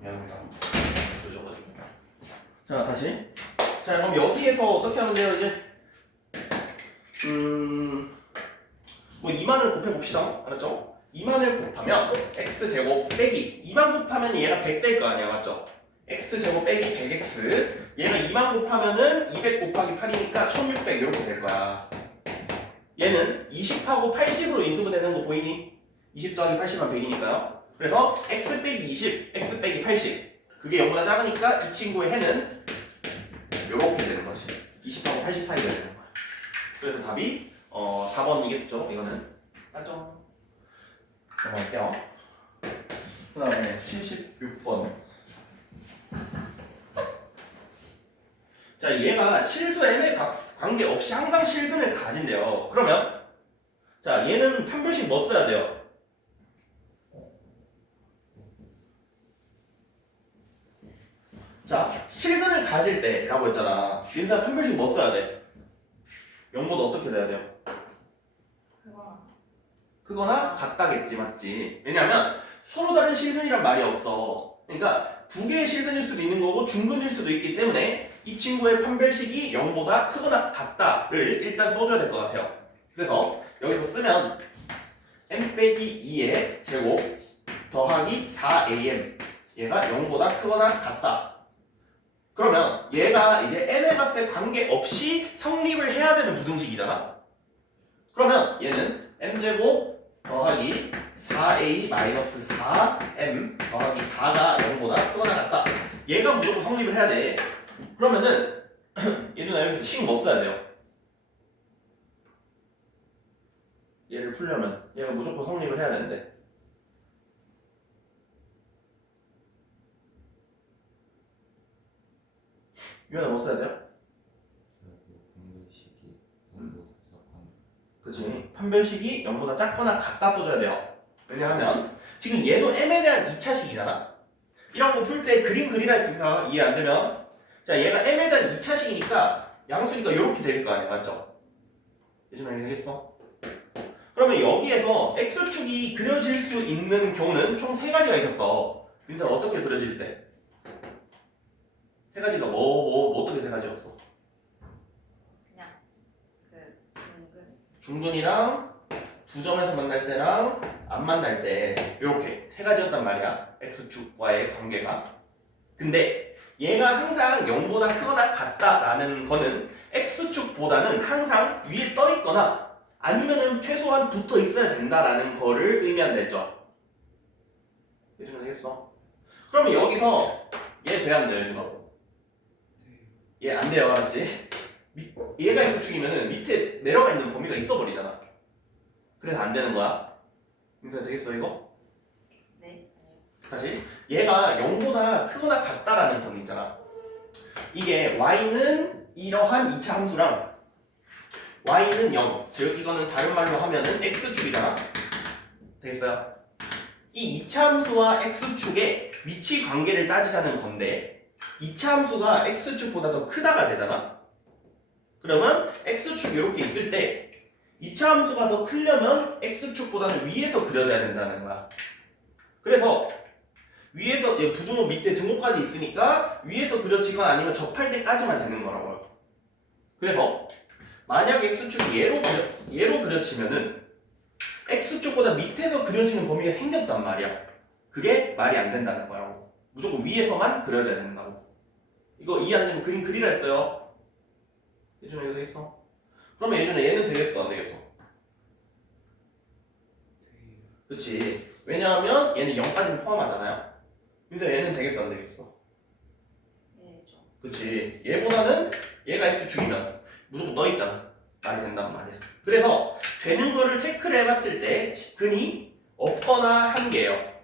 미안합니다. 늦어가지고. 자 다시. 자 그럼 여기에서 어떻게 하면 돼요 이제? 뭐 2만을 곱해 봅시다. 알았죠? 2만을 곱하면 x제곱 빼기 2만 곱하면 얘가 100 될 거 아니야 맞죠? x제곱 빼기 100x 얘가 2만 곱하면은 200 곱하기 8이니까 1600 이렇게 될 거야. 얘는 20하고 80으로 인수분해되는 거 보이니? 20 더하기 80은 100이니까요. 그래서 x 빼기 20, x 빼기 80 그게 0보다 작으니까 이 친구의 해는 요렇게 되는 거지. 20하고 80 사이가 되는 거야. 그래서 답이 4번이겠죠 이거는. 맞죠? 넘어갈게요. 그 다음에 76번 자 얘가 실수 m의 값 관계없이 항상 실근을 가진대요. 그러면 자 얘는 판별식 뭐 써야 돼요? 자 실근을 가질 때라고 했잖아. 인사 판별식 뭐 써야 돼? 0보다 어떻게 돼야 돼요? 크거나 같다겠지 맞지? 왜냐면 서로 다른 실근이란 말이 없어. 그러니까 두 개의 실근일 수도 있는 거고 중근일 수도 있기 때문에 이 친구의 판별식이 0보다 크거나 같다를 일단 써줘야 될 것 같아요. 그래서 여기서 쓰면 m 빼기 2의 제곱 더하기 4am 얘가 0보다 크거나 같다. 그러면 얘가 이제 m의 값에 관계없이 성립을 해야 되는 부등식이잖아. 그러면 얘는 m제곱 더하기 4a 마이너스 4m 더하기 4가 0보다 크거나 같다. 풀면 무조건 성립을 해야 돼. 그러면은 예준아 여기서 식 뭐 써야 돼요? 얘를 풀려면 얘가 무조건 성립을 해야 되는데 유연아 뭐 써야 돼요? 공배식이 0보다 작거나 그치 판별식이 0보다 작거나 같다 써줘야 돼요. 왜냐하면 지금 얘도 m에 대한 2차식이잖아. 이런 거 풀 때 그림 그리라 했습니다. 이해 안 되면 자 얘가 m에 대한 2차식이니까 양수니까 이렇게 될 거 아니야 맞죠? 예준아 이해 되겠어? 그러면 여기에서 x축이 그려질 수 있는 경우는 총 3가지가 있었어. 그래서 어떻게 그려질 때? 3가지가 어떻게 3가지였어? 그냥 그 둥근 중근이랑 두 점에서 만날 때랑 안 만날 때 이렇게 3가지였단 말이야. x축과의 관계가. 근데 얘가 항상 0보다 크거나 같다라는 거는 x축보다는 항상 위에 떠 있거나 아니면은 최소한 붙어 있어야 된다라는 거를 의미한다 했죠. 예준아 되겠어? 그러면 여기서 얘 돼야 안 돼요, 예준아? 얘 안 돼요, 알았지? 얘가 x축이면은 밑에 내려가 있는 범위가 있어 버리잖아. 그래서 안 되는 거야. 민서야 되겠어 이거? 네 아니요 다시 얘가 0보다 크거나 같다라는 범위 있잖아. 이게 y는 이러한 2차 함수랑 y는 0, 즉 이거는 다른 말로 하면은 x축이잖아. 되겠어요? 이 2차 함수와 x축의 위치 관계를 따지자는 건데 2차 함수가 x축보다 더 크다가 되잖아. 그러면 x축 이렇게 있을 때 2차 함수가 더 크려면 x축보다는 위에서 그려져야 된다는 거야. 그래서 위에서 부등호 밑에 등호까지 있으니까 위에서 그려지거나 아니면 접할 때까지만 되는 거라고요. 그래서 만약 x축이 얘로 그려지면은 x축보다 밑에서 그려지는 범위가 생겼단 말이야. 그게 말이 안 된다는 거야. 무조건 위에서만 그려져야 된다고. 이거 이해 안 되면 그림 그리라 했어요. 예준아 이거 되겠어? 그러면 예준아 얘는 되겠어 안 되겠어? 그치. 왜냐하면 얘는 0까지는 포함하잖아요. 그래서 얘는 되겠어 안 되겠어? 예죠 그치. 얘보다는 얘가 x축이면 무조건 너 있잖아. 말이 된단 말이야. 그래서 되는 거를 체크를 해봤을 때 근이 없거나 한 개예요.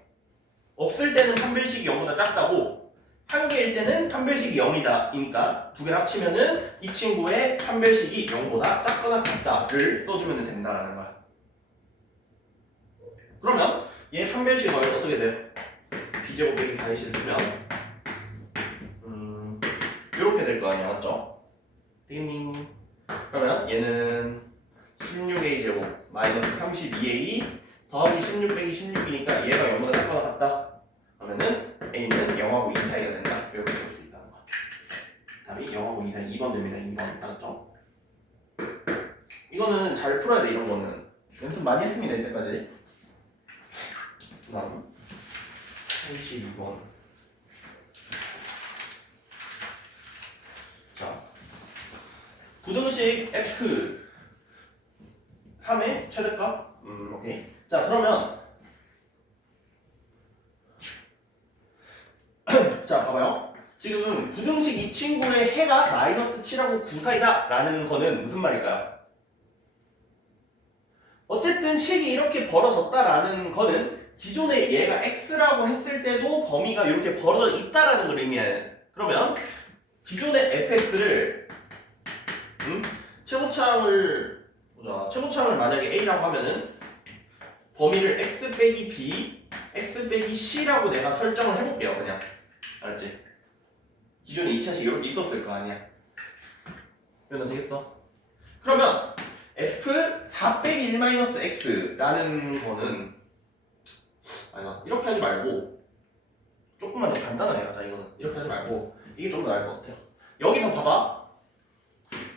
없을 때는 판별식이 0보다 작다고 한 개일 때는 판별식이 0이다 이니까 두 개를 합치면은 이 친구의 판별식이 0보다 작거나 같다를 써주면 된다라는 거야. 그러면 얘 판별식을 어떻게 돼요? b제곱 빼기 4ac를 쓰면 이렇게 될 거 아니야 맞죠? 띵. 그러면 얘는 16a 제곱 마이너스 32a 더하기 16 빼기 16이니까 얘가 0보다 작거나 같다. 그러면은 a는 0하고 2 사이가 된다. 이렇게 볼 수 있다는 거야. 답이 0하고 2 사이 2번 됩니다. 2번 알았죠? 이거는 잘 풀어야 돼. 이런 거는 연습 많이 했습니다. 이때까지. 다음 32번. 자, 부등식 f 3의 최대값. 오케이. 자, 그러면 자, 봐봐요. 지금 부등식 이 친구의 해가 마이너스 7하고 9 사이다 라는 거는 무슨 말일까요? 어쨌든 식이 이렇게 벌어졌다라는 거는 기존에 얘가 x라고 했을 때도 범위가 이렇게 벌어져 있다라는 걸 의미해요. 그러면 기존의 fx를 최고차항을 만약에 a라고 하면은 범위를 x 빼기 b, x 빼기 c라고 내가 설정을 해볼게요. 그냥 알았지? 기존에 2차식 이렇게 있었을 거 아니야. 이거 되겠어? 그러면 f 4 빼기 1-x라는 거는 아니다. 이렇게 하지 말고 조금만 더 간단하게 하자. 이거는 이렇게 하지 말고 이게 좀 더 나을 것 같아요. 여기서 봐봐.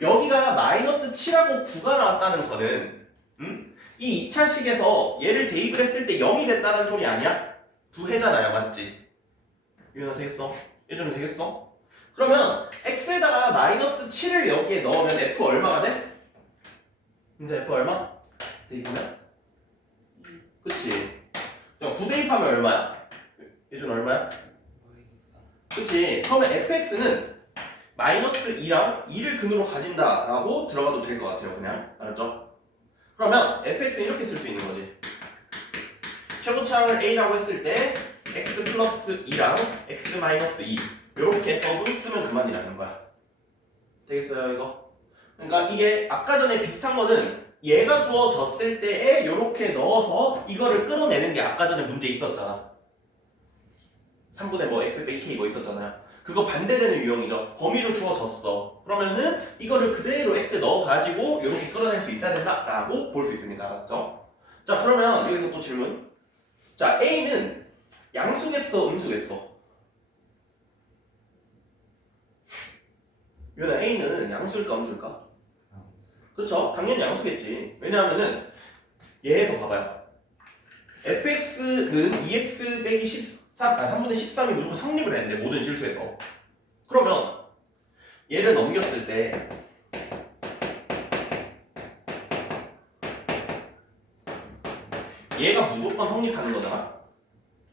여기가 마이너스 7하고 9가 나왔다는 거는 이 2차식에서 얘를 대입을 했을 때 0이 됐다는 소리 아니야? 두 해잖아요. 맞지? 이거 되겠어? 예전에 되겠어? 그러면 x에다가 마이너스 7을 여기에 넣으면 f 얼마가 돼? 인사 f 얼마? 대입하면? 2 그치. 9 대입하면 얼마야? 예전 얼마야? 그치? 그러면 fx는 마이너스 2랑 2를 근으로 가진다라고 들어가도 될 것 같아요. 그냥 알았죠? 그러면 fx는 이렇게 쓸 수 있는 거지. 최고차항을 a라고 했을 때 x 플러스 2랑 x 마이너스 2 이렇게 써도 쓰면 그만이라는 거야. 되겠어요 이거? 그러니까 이게 아까 전에 비슷한 거는 얘가 주어졌을 때에 이렇게 넣어서 이거를 끌어내는 게 아까 전에 문제 있었잖아. 3분의 뭐 x 빼기 k 뭐 있었잖아요. 그거 반대되는 유형이죠. 범위로 주어졌어. 그러면은 이거를 그대로 x에 넣어가지고 이렇게 끌어낼 수 있어야 된다라고 볼 수 있습니다. 알았죠? 자 그러면 여기서 또 질문. 자 a는 양수겠어 음수겠어? 유나 a는 양수일까 음수일까? 그쵸? 당연히 양수겠지. 왜냐하면은 얘에서 봐봐요. fx는 2x 빼기 3분의 13이 무조건 성립을 했는데 모든 실수에서. 그러면 얘를 넘겼을 때 얘가 무조건 성립하는 거잖아?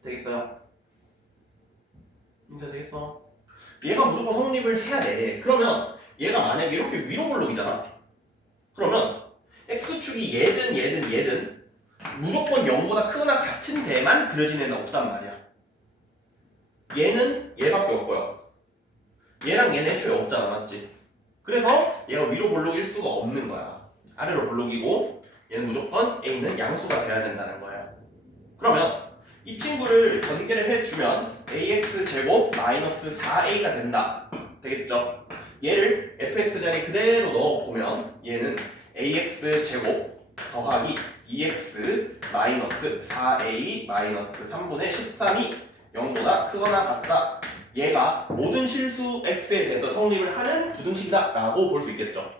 되겠어요? 인사 되겠어? 얘가 무조건 성립을 해야 돼. 그러면 얘가 만약에 이렇게 위로 볼록이잖아? 그러면 x축이 얘든 무조건 0보다 크거나 같은 데만 그려진 애는 없단 말이야. 얘는 얘밖에 없고요. 얘랑 얘는 애초에 없잖아, 맞지? 그래서 얘가 위로 볼록일 수가 없는 거야. 아래로 볼록이고 얘는 무조건 a는 양수가 돼야 된다는 거야. 그러면 이 친구를 전개를 해주면 ax 제곱 마이너스 4a가 된다. 되겠죠? 얘를 fx 자리에 그대로 넣어보면 얘는 ax 제곱 더하기 2x 마이너스 4a 마이너스 3분의 13이 0보다 크거나 같다. 얘가 모든 실수 x에 대해서 성립을 하는 부등식이다 라고 볼 수 있겠죠.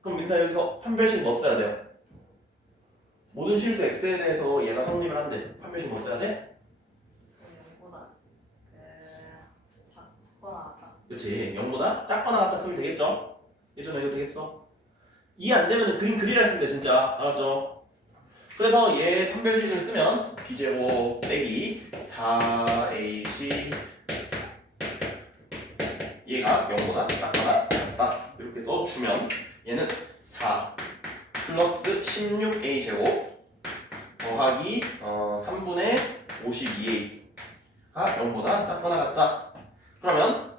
그럼 민사 여기서 판별식 넣었어야 돼요. 모든 실수 x에 대해서 얘가 성립을 하는데 판별식 넣었어야 돼? 0보다 작거나 같다. 그치, 0보다 작거나 같다 쓰면 되겠죠? 예전에 이거 되겠어? 이해 안 되면 그림 그리라 했을 때 진짜 알았죠? 그래서 얘 판별식을 쓰면 b제곱 빼기 4ac 얘가 0보다 작거나 같다 이렇게 써주면 얘는 4 플러스 16a 제곱 더하기 3분의 52a가 0보다 작거나 같다. 그러면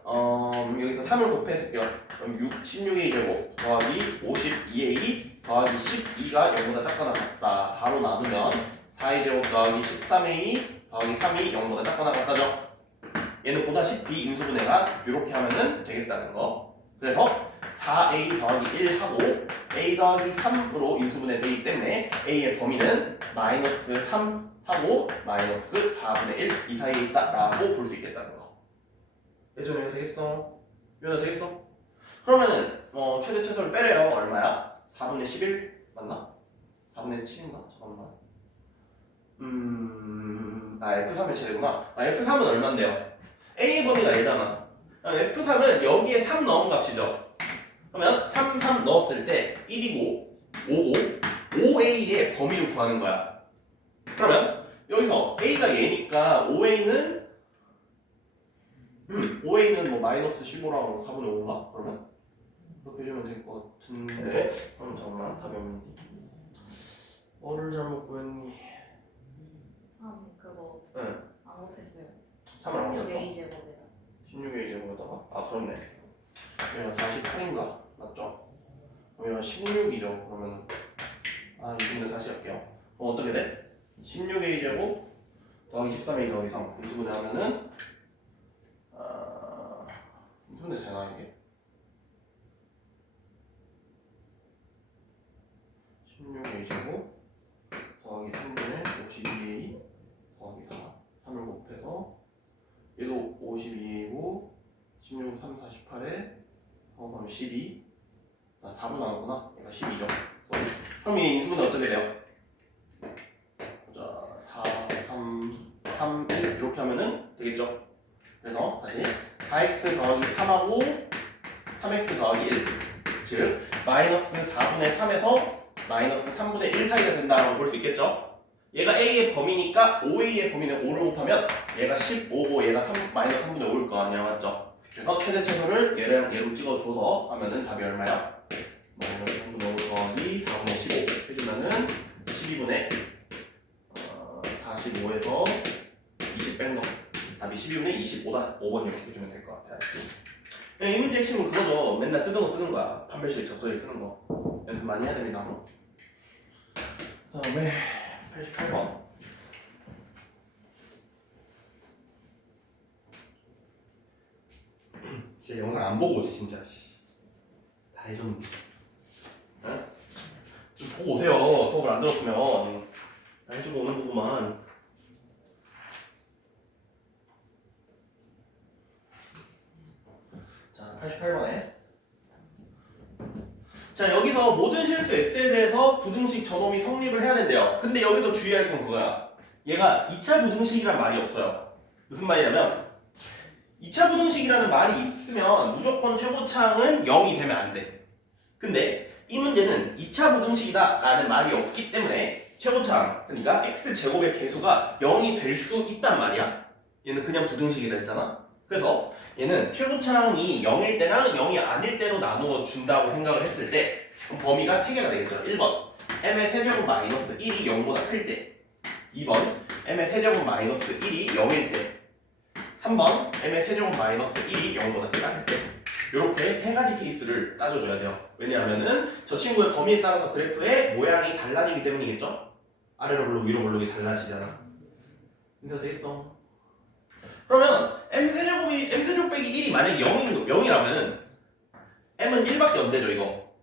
여기서 3을 곱해줄게요. 그럼 16a 제곱 더하기 52a 더하기 12가 0보다 작거나 같다. 4로 나누면 4a 제곱 더하기 13a 더하기 3이 0보다 작거나 같다죠. 얘는 보다시피 인수분해가 이렇게 하면은 되겠다는 거. 그래서 4a 더하기 1 하고 a 더하기 3으로 인수분해 되기 때문에 a의 범위는 마이너스 3 하고 마이너스 4분의 1 이 사이에 있다라고 볼 수 있겠다는 거. 예전에 이거 되겠어? 이거 되겠어? 그러면은 최대 최소를 빼래요. 얼마야? 4분의 11 맞나? 4분의 7인가? 잠깐만. F3의 최대구나. F3은 얼만데요? A의 범위가 얘잖아. F3은 여기에 3 넣은 값이죠. 그러면 3, 3 넣었을 때 1이고 5고 5A의 범위를 구하는 거야. 그러면 여기서 A가 얘니까 5A는 뭐 마이너스 15랑 4분의 5인가? 그러면? 이렇게 해주면 될 것 같은데 그럼 잠깐만 답이 없는데 뭐를 잘못 구했니? 3 그거 응. 안 곱했어요. 3을 안 곱했어? 16a 제곱에다. 16의 제곱에다가 아 그렇네. 여기가 48인가? 맞죠? 여기가 16이죠. 그러면 이분들 다시 할게요. 그럼 어떻게 돼? 16a 제곱 더하기 13a 더하기 3 인수분해 하면은 인수분해 되나 이게? 16a 제곱 더하기 3분의 52a 더하기 4 3을 곱해서 얘도 52이고 16, 3, 48에 그럼 12 4분 나왔구나. 얘가 12죠. 그럼 이 인수분해 어떻게 돼요? 자, 4, 3, 3, 1 이렇게 하면은 되겠죠? 그래서 다시 4x 더하기 3하고 3x 더하기 1 즉 마이너스 4분의 3에서 마이너스 3분의 1 사이가 된다고 볼 수 있겠죠? 얘가 A의 범위니까 5A의 범위는 5를 곱하면 얘가 15고 얘가 3, 마이너스 3분의 5일 거 아니야, 맞죠? 그래서 최대 최소를 얘로 찍어줘서 하면은 답이 얼마야? 마이너스 3분의 5 더하기 4분의 15 해주면은 12분의 45에서 20 뺀 거. 답이 12분의 25다. 5번 이렇게 해주면 될 것 같아. 이 문제 핵심은 그거죠. 맨날 쓰던 거 쓰는 거야. 판별식 적절히 쓰는 거. 연습 많이 해야 됩니다. 다음에 88번. 진짜 영상 안 보고 오지 진짜. 다 해줬는데. 응? 좀 보고 오세요. 수업을 안 들었으면 다 해주고 오는 거구만. 자, 88번에. 자, 여기서 모든 실수 x에 대해서 부등식 전홈이 성립을 해야 된대요. 근데 여기서 주의할 건 그거야. 얘가 2차 부등식이란 말이 없어요. 무슨 말이냐면 2차 부등식이라는 말이 있으면 무조건 최고차항은 0이 되면 안 돼. 근데 이 문제는 2차 부등식이다 라는 말이 없기 때문에 최고차항, 그러니까 x제곱의 개수가 0이 될 수 있단 말이야. 얘는 그냥 부등식이라 했잖아. 그래서 얘는 최고차항이 0일 때랑 0이 아닐 때로 나누어 준다고 생각을 했을 때 그럼 범위가 3개가 되겠죠. 1번 m의 세제곱 마이너스 1이 0보다 클 때, 2번 m의 세제곱 마이너스 1이 0일 때, 3번 m의 세제곱 마이너스 1이 0보다 작을 때. 이렇게 세 가지 케이스를 따져줘야 돼요. 왜냐하면은 저 친구의 범위에 따라서 그래프의 모양이 달라지기 때문이겠죠. 아래로 볼록 위로 볼록이 달라지잖아. 인사 됐어. 그러면 m세제곱 빼기 1이 만약에 0이라면은 m은 1밖에 안 되죠. 이거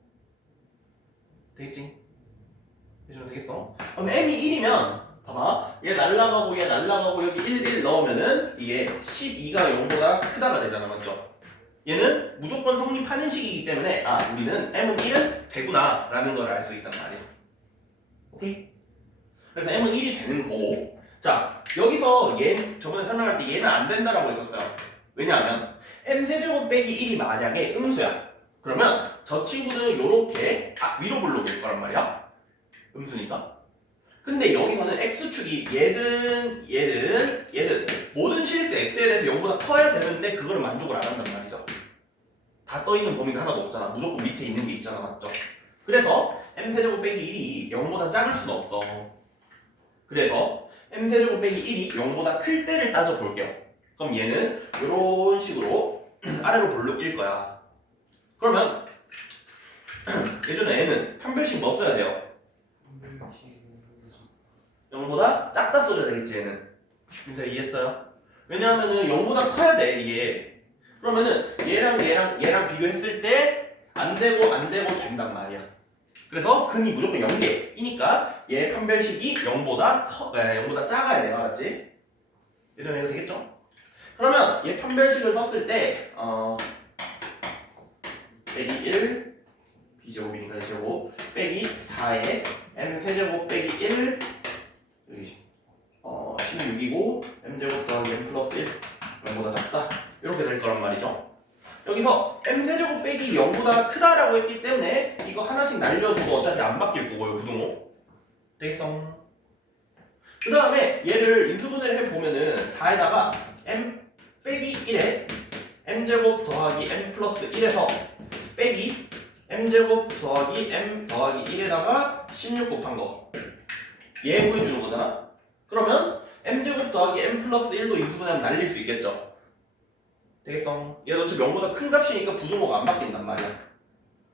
되겠지? 해주면 되겠어. 그럼 m이 1이면 봐봐, 얘 날라가고 얘 날라가고 여기 1 넣으면은 이게 12가 0보다 크다가 되잖아, 맞죠? 얘는 무조건 성립하는 식이기 때문에 우리는 m은 1은 되구나 라는 걸 알 수 있단 말이야. 오케이? 그래서 m은 1이 되는 거고, 자 여기서 저번에 설명할 때 얘는 안 된다라고 했었어요. 왜냐하면 m세제곱 빼기 1이 만약에 음수야. 그러면 저 친구는 요렇게 위로 볼록일 거란 말이야. 음수니까. 근데 여기서는 x축이 얘든 모든 실수 x에 대해서 0보다 커야 되는데 그거를 만족을 안 한단 말이죠. 다 떠있는 범위가 하나도 없잖아. 무조건 밑에 있는 게 있잖아, 맞죠? 그래서 m세제곱 빼기 1이 0보다 작을 수는 없어. 그래서 m세제곱 빼기 1이 0보다 클 때를 따져볼게요. 그럼 얘는 이런 식으로 아래로 볼록일 거야. 그러면 예전에 얘는 판별식 뭐 써야 돼요? 0보다 작다 써줘야 되겠지. 얘는 진짜 이해했어요? 왜냐하면은 0보다 커야 돼 이게. 그러면은 얘랑 비교했을 때 안 되고 된단 말이야. 그래서 근이 무조건 0개이니까 얘 판별식이 0보다 작아야 돼. 알았지? 예전에 이거 되겠죠? 그러면 얘 판별식을 썼을 때 빼기 1 b제곱이니까 제곱 빼기 4에 m세제곱 빼기 1 여기 16이고 m제곱 더하기 m 플러스 1 0보다 작다 이렇게 될 거란 말이죠. 여기서 m세제곱 빼기 0보다 크다라고 했기 때문에 이거 하나씩 날려주고 어차피 안 바뀔 거고요. 부등호 되겠어. 그 다음에 얘를 인수분해를 해보면은 4에다가 m 빼기 1에 m제곱 더하기 m 플러스 1에서 빼기 m제곱 더하기 m 더하기 1에다가 16 곱한 거 얘 구해주는 거잖아. 그러면 m제곱 더하기 m 플러스 1도 인수분해하면 날릴 수 있겠죠. 되겠어. 얘도 어차피 0보다 큰 값이니까 부등호가 안 바뀐단 말이야.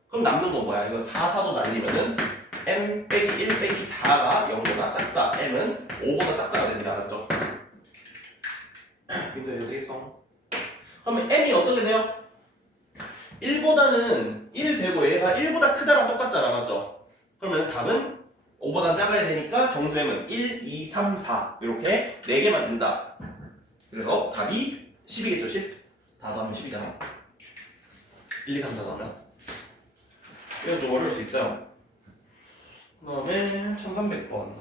그럼 남는 건 뭐야? 이거 4, 4도 날리면은 m 빼기 1 빼기 4가 0보다 작다. m은 5보다 작다가 됩니다. 알았죠? 그래서 이거 되겠어. 그러면 m이 어떻게 돼요? 1보다는 1 되고 얘가 1보다 크다랑 똑같잖아. 맞죠? 그러면 답은 5보다 작아야 되니까 정수 m은 1, 2, 3, 4 이렇게 4개만 된다. 그래서 답이 10이겠죠? 10? 다 더하면 10이잖아. 1, 2, 3, 4 더하면 이건 좀 어려울 수 있어요. 그 다음에 1300번.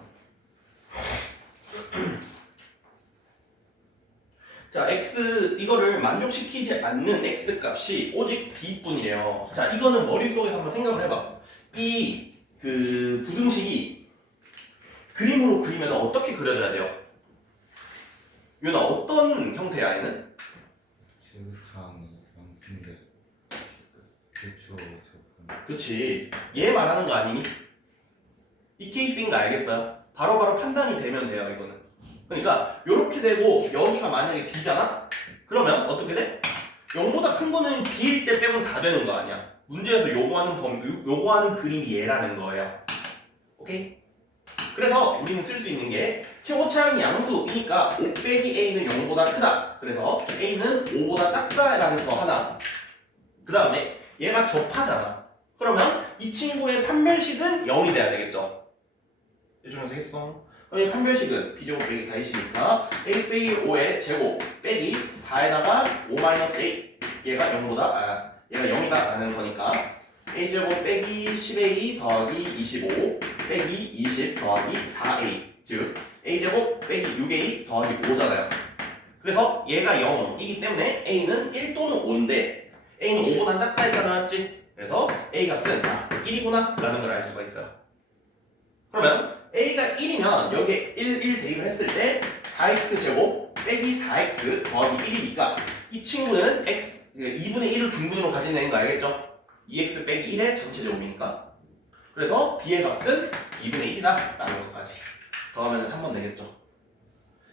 자, x 이거를 만족시키지 않는 x 값이 오직 b뿐이래요. 자, 이거는 머릿속에서 한번 생각을 해봐. 이 부등식이 그림으로 그리면 어떻게 그려져야 돼요? 유나 어떤 형태야 얘는? 지그창 양수인데 대추 접근. 그치. 얘 말하는 거 아니니? 이 케이스인 거 알겠어요? 바로바로 판단이 되면 돼요 이거는. 그러니까 요렇게 되고 여기가 만약에 B잖아? 그러면 어떻게 돼? 0보다 큰 거는 B일 때 빼고는 다 되는 거 아니야. 문제에서 요구하는 그림이 얘라는 거예요. 오케이? 그래서 우리는 쓸 수 있는 게 최고차항이 양수이니까 5 빼기 A는 0보다 크다. 그래서 A는 5보다 작다라는 거 하나. 그 다음에 얘가 접하잖아. 그러면 이 친구의 판별식은 0이 돼야 되겠죠. 해주면 되겠어. 그럼 이 판별식은 B제곱 빼기 4이시니까 A 빼기 5의 제곱 빼기 4에다가 5-A 얘가 0보다 얘가 0이다 라는 거니까 A제곱 빼기 10A 더하기 25 빼기 20 더하기 4A 즉 A제곱 빼기 6A 더하기 5잖아요. 그래서 얘가 0이기 때문에 A는 1 또는 5인데 A는 5보다 작다 했잖아 맞지? 그래서 A 값은 1이구나 라는 걸 알 수가 있어요. 그러면 A가 1이면 여기에 1 대입을 했을 때 4x제곱 빼기 4x 더하기 1이니까 이 친구는 x 2분의 1을 중분으로 가진 애인 거 알겠죠? 2x 빼기 1의 전체 제곱이니까 그래서 B의 값은 2분의 1이다 라는 것까지 더하면 3번 되겠죠.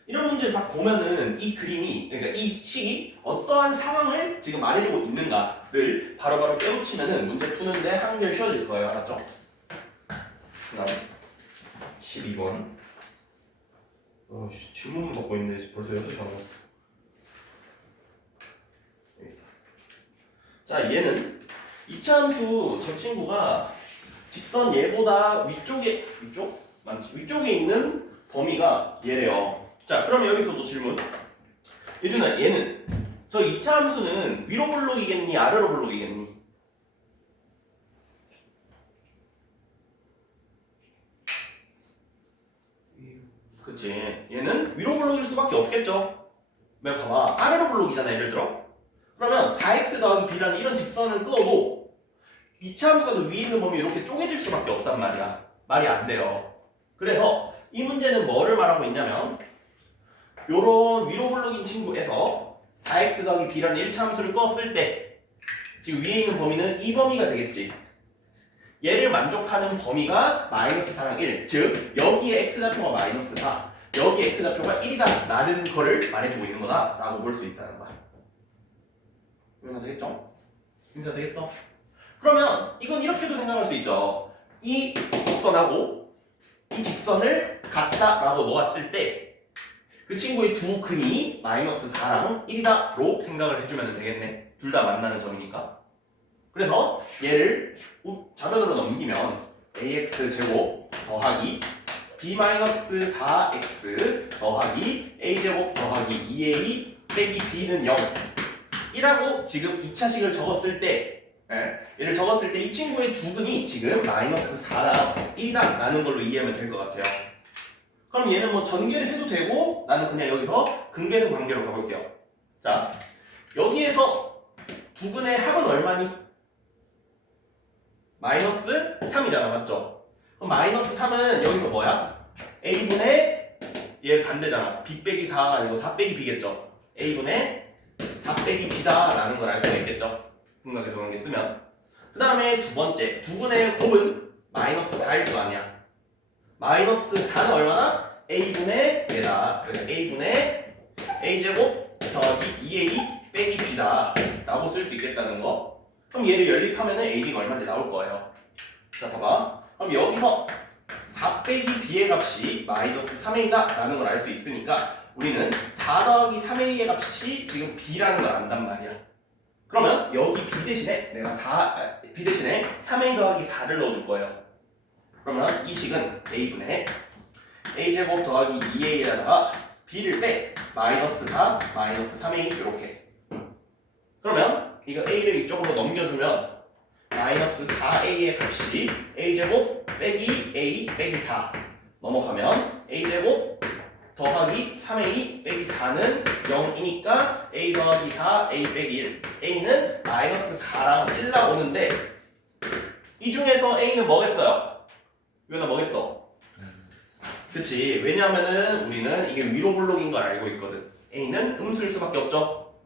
이런 문제를 딱 보면은 이 그림이 그러니까 이 식이 어떠한 상황을 지금 말해주고 있는가를 바로바로 깨우치면은 문제 푸는데 한결 쉬워질 거예요. 알았죠? 그 다음 12번 질문 받고 있는데 벌써 6시 넘었어. 자 얘는 이차함수 저 친구가 직선 얘보다 위쪽에 위쪽에 있는 범위가 얘래요. 자 그러면 여기서도 질문. 예준아 얘는 저 이차함수는 위로 블록이겠니 아래로 블록이겠니? 그치 얘는 위로 블록일 수밖에 없겠죠. 왜 봐봐 아래로 블록이잖아 예를 들어. 그러면 4x 더하기 b라는 이런 직선을 그어도 이차함수가 위에 있는 범위 이렇게 쪼개질 수밖에 없단 말이야. 말이 안 돼요. 그래서 이 문제는 뭐를 말하고 있냐면 요런 위로 블록인 친구에서 4x 더하기 b라는 1차함수를 그었을 때 지금 위에 있는 범위는 이 범위가 되겠지. 얘를 만족하는 범위가 마이너스 4랑 1 즉 여기에 x좌표가 마이너스 4 여기에 x좌표가 1이다 라는 거를 말해주고 있는 거다 라고 볼 수 있다는 거야. 이해가 되겠죠? 인사 되겠어? 그러면 이건 이렇게도 생각할 수 있죠. 이 곡선하고 이 직선을 같다 라고 놓았을 때 그 친구의 두 근이 마이너스 4랑 1이다 로 생각을 해주면 되겠네. 둘 다 만나는 점이니까. 그래서 얘를 좌변으로 넘기면 ax제곱 더하기 b-4x 더하기 a제곱 더하기 2a 빼기 b는 0 이라고 지금 2차식을 적었을 때 얘를 적었을 때 이 친구의 두 근이 지금 마이너스 4랑 1이다 라는 걸로 이해하면 될 것 같아요. 그럼 얘는 뭐 전개를 해도 되고 나는 그냥 여기서 근계선 관계로 가볼게요. 자 여기에서 두 근의 합은 얼마니? 마이너스 3이잖아 맞죠? 그럼 마이너스 3은 여기서 뭐야? a분의 얘 반대잖아. b 빼기 4가 아니고 4 빼기 b겠죠? a분의 4 빼기 b다 라는 걸 알 수가 있겠죠? 분각해서 관계 쓰면 그 다음에 두 번째 두 근의 곱은 마이너스 4일 거 아니야. 마이너스 4는 얼마나? a분의 얘다. 그래서 a분의 a제곱 더하기 2a 빼기 b다 라고 쓸 수 있겠다는 거. 그럼 얘를 연립하면 AB가 얼마인지 나올 거예요. 자 봐봐. 그럼 여기서 4 빼기 B의 값이 마이너스 3A다 라는 걸 알 수 있으니까 우리는 4 더하기 3A의 값이 지금 B라는 걸 안단 말이야. 그러면 여기 B 대신에 내가 B 대신에 3A 더하기 4를 넣어줄 거예요. 그러면 이 식은 A분의 A제곱 더하기 2A에다가 B를 빼 마이너스 4 마이너스 3A 이렇게. 그러면 이거 A를 이쪽으로 넘겨주면 마이너스 4A의 값이 A제곱 빼기 A 빼기 4 넘어가면 A제곱 더하기 3A 빼기 4는 0이니까 A 더하기 4 A 빼기 1 A는 마이너스 4랑 1 나오는데 이 중에서 A는 뭐겠어요? 이거는 뭐겠어? 그치. 왜냐하면은 우리는 이게 위로 볼록인 걸 알고 있거든. A는 음수일 수밖에 없죠.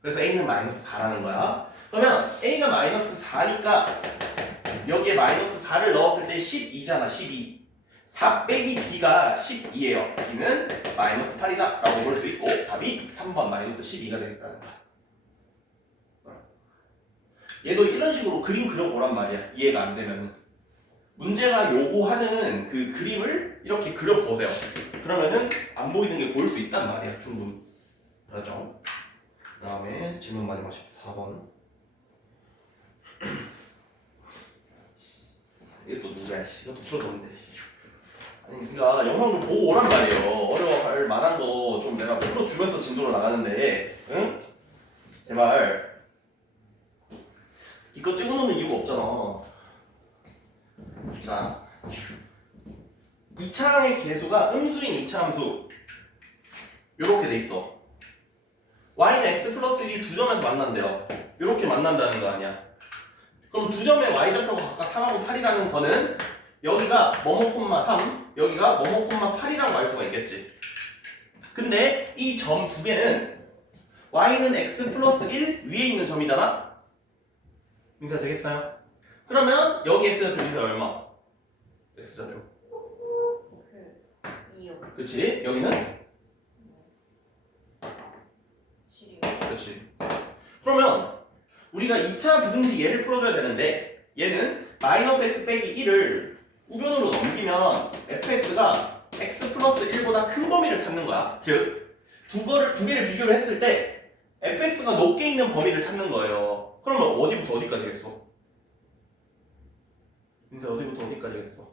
그래서 A는 마이너스 4라는 거야. 그러면 A가 마이너스 4니까 여기에 마이너스 4를 넣었을 때 12잖아. 12. 4 빼기 B가 12예요. B는 마이너스 8이다 라고 볼 수 있고 답이 3번 마이너스 12가 되겠다는 거야. 얘도 이런 식으로 그림 그려보란 말이야. 이해가 안 되면은. 문제가 요구하는 그 그림을 이렇게 그려보세요. 그러면은 안 보이는 게 보일 수 있단 말이야. 충분히. 그렇죠? 그 다음에 질문 마지막 14번. 이게 또 누구야? 이것도 풀어줬는데. 아니, 그러니까 영상 좀 보고 오란 말이에요. 어려워할 만한 거 좀 내가 풀어주면서 진도로 나가는데, 응? 제발. 이거 찍어놓는 이유가 없잖아. 자, 2차항의 계수가 음수인 2차 함수. 요렇게 돼 있어. y는 x 플러스 1이 두 점에서 만난대요. 요렇게 만난다는 거 아니야. 그럼 두 점의 y좌표가 각각 3하고 8이라는 거는 여기가 뭐뭐, 3, 여기가 뭐뭐, 8이라고 알 수가 있겠지. 근데 이 점 두 개는 y는 x 플러스 1 위에 있는 점이잖아? 인사 되겠어요? 그러면 여기 x좌표 인사 얼마? x좌표. 그 2요. 그치? 여기는? 7이요. 그치. 그러면 우리가 2차 부등식 얘를 풀어줘야 되는데 얘는 마이너스 x 빼기 1을 우변으로 넘기면 fx가 x 플러스 1보다 큰 범위를 찾는 거야. 즉, 두 개를 비교를 했을 때 fx가 높게 있는 범위를 찾는 거예요. 그러면 어디부터 어디까지겠어? 인사 어디부터 어디까지겠어?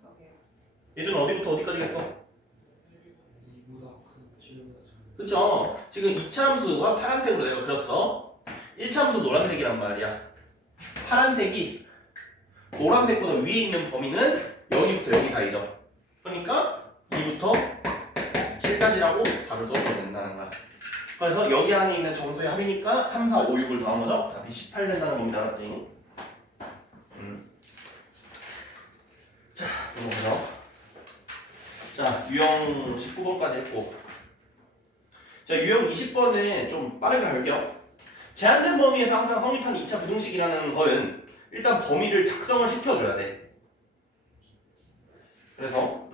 그러게요. 예준 어디부터 어디까지겠어? 2보다 큰 7보다 작은. 그쵸? 지금 2차 함수가 파란색으로 내가 그렸어. 1차 함수 노란색이란 말이야. 파란색이 노란색보다 위에 있는 범위는 여기부터 여기 사이죠. 그러니까 2부터 7까지라고 답을 써도 된다는 거야. 그래서 여기 안에 있는 정수의 합이니까 3, 4, 5, 6을 더한 거죠. 답이 18 된다는 겁니다. 알았지? 자, 이거 보죠. 자, 유형 19번까지 했고. 자, 유형 20번에 좀 빠르게 갈게요. 제한된 범위에서 항상 성립하는 2차 부등식이라는 거는 일단 범위를 작성을 시켜줘야 돼. 그래서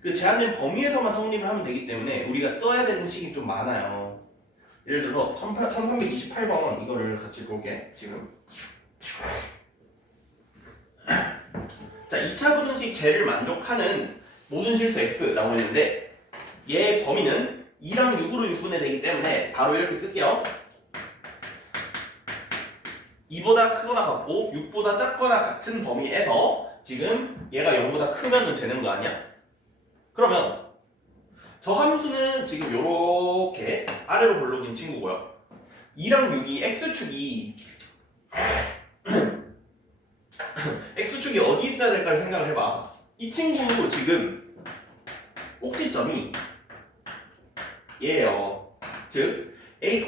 그 제한된 범위에서만 성립을 하면 되기 때문에 우리가 써야 되는 식이 좀 많아요. 예를 들어 1328번 이거를 같이 볼게 지금. 자, 2차 부등식 쟤를 만족하는 모든 실수 x라고 했는데 얘의 범위는 2랑 6으로 인수분해 되기 때문에 바로 이렇게 쓸게요. 2보다 크거나 같고 6보다 작거나 같은 범위에서 지금 얘가 0보다 크면 되는 거 아니야? 그러면 저 함수는 지금 요렇게 아래로 볼록인 친구고요. 2랑 6이 x축이 x축이 어디 있어야 될까를 생각을 해봐. 이 친구 지금 꼭지점이 얘예요. 즉 a,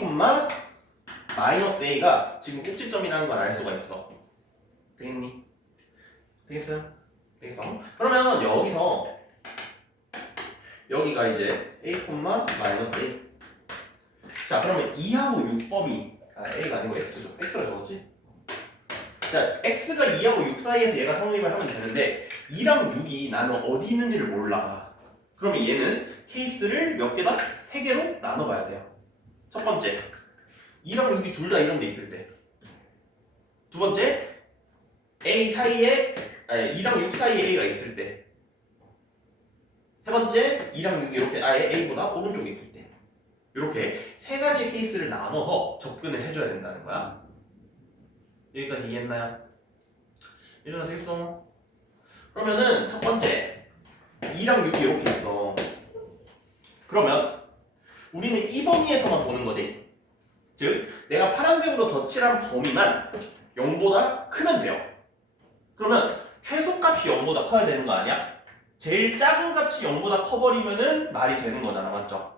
마이너스 a가 지금 꼭지점이라는 걸 알 수가 있어. 되겠니? 되겠어요? 되겠어? 그러면 여기서 여기가 이제 a, 마이너스 a. 자, 그러면 2하고 6범위 a가 아니고 x죠. x가 적었지? 자, x가 2하고 6 사이에서 얘가 성립을 하면 되는데 2랑 6이 나는 어디 있는지를 몰라. 그러면 얘는 케이스를 몇 개다? 3개로 나눠봐야 돼요. 첫 번째, 2랑 6이 둘 다 이런 데 있을 때. 두 번째, a 사이에 2랑 6 사이에 a가 있을 때. 세 번째, 2랑 6이 이렇게 아예 a보다 오른쪽에 있을 때. 이렇게 세 가지의 케이스를 나눠서 접근을 해줘야 된다는 거야. 여기까지 이해했나요? 예준아 되겠어? 그러면은 첫 번째 2랑 6이 이렇게 있어. 그러면 우리는 이 범위에서만 보는 거지. 즉 내가 파란색으로 덧칠한 범위만 0보다 크면 돼요. 그러면 최소값이 0보다 커야 되는 거 아니야? 제일 작은 값이 0보다 커버리면은 말이 되는 거잖아. 맞죠?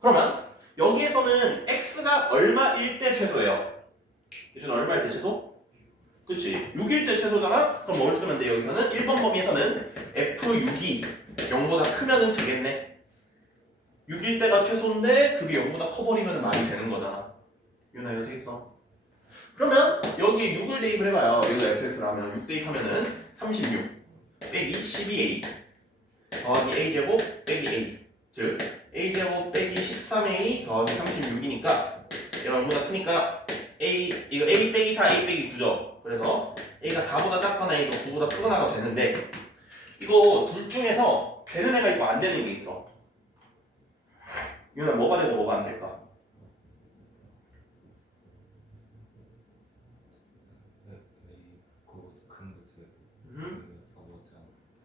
그러면 여기에서는 x가 얼마일 때 최소예요? 예준 얼마일 때 최소? 그치 6일 때 최소잖아? 그럼 뭘 쓰면 돼? 여기서는 1번 범위에서는 F6이 0보다 크면은 되겠네 6일 때가 최소인데 그게 0보다 커버리면 말이 되는 거잖아 유나 이거 되겠어 그러면 여기에 6을 대입을 해봐요 여기가 fx라면 6 대입하면은 36 빼기 12a 더하기 a제곱 빼기 a 즉 a제곱 빼기 13a 더하기 36이니까 얘가 0보다 크니까 이거 a 빼기 4 a 빼기 9죠 그래서 a가 4보다 작거나 a가 9보다 크거나가 되는데 이거 둘 중에서 되는 애가 있고 안 되는 게 있어 유나 뭐가 되고 뭐가 안 될까?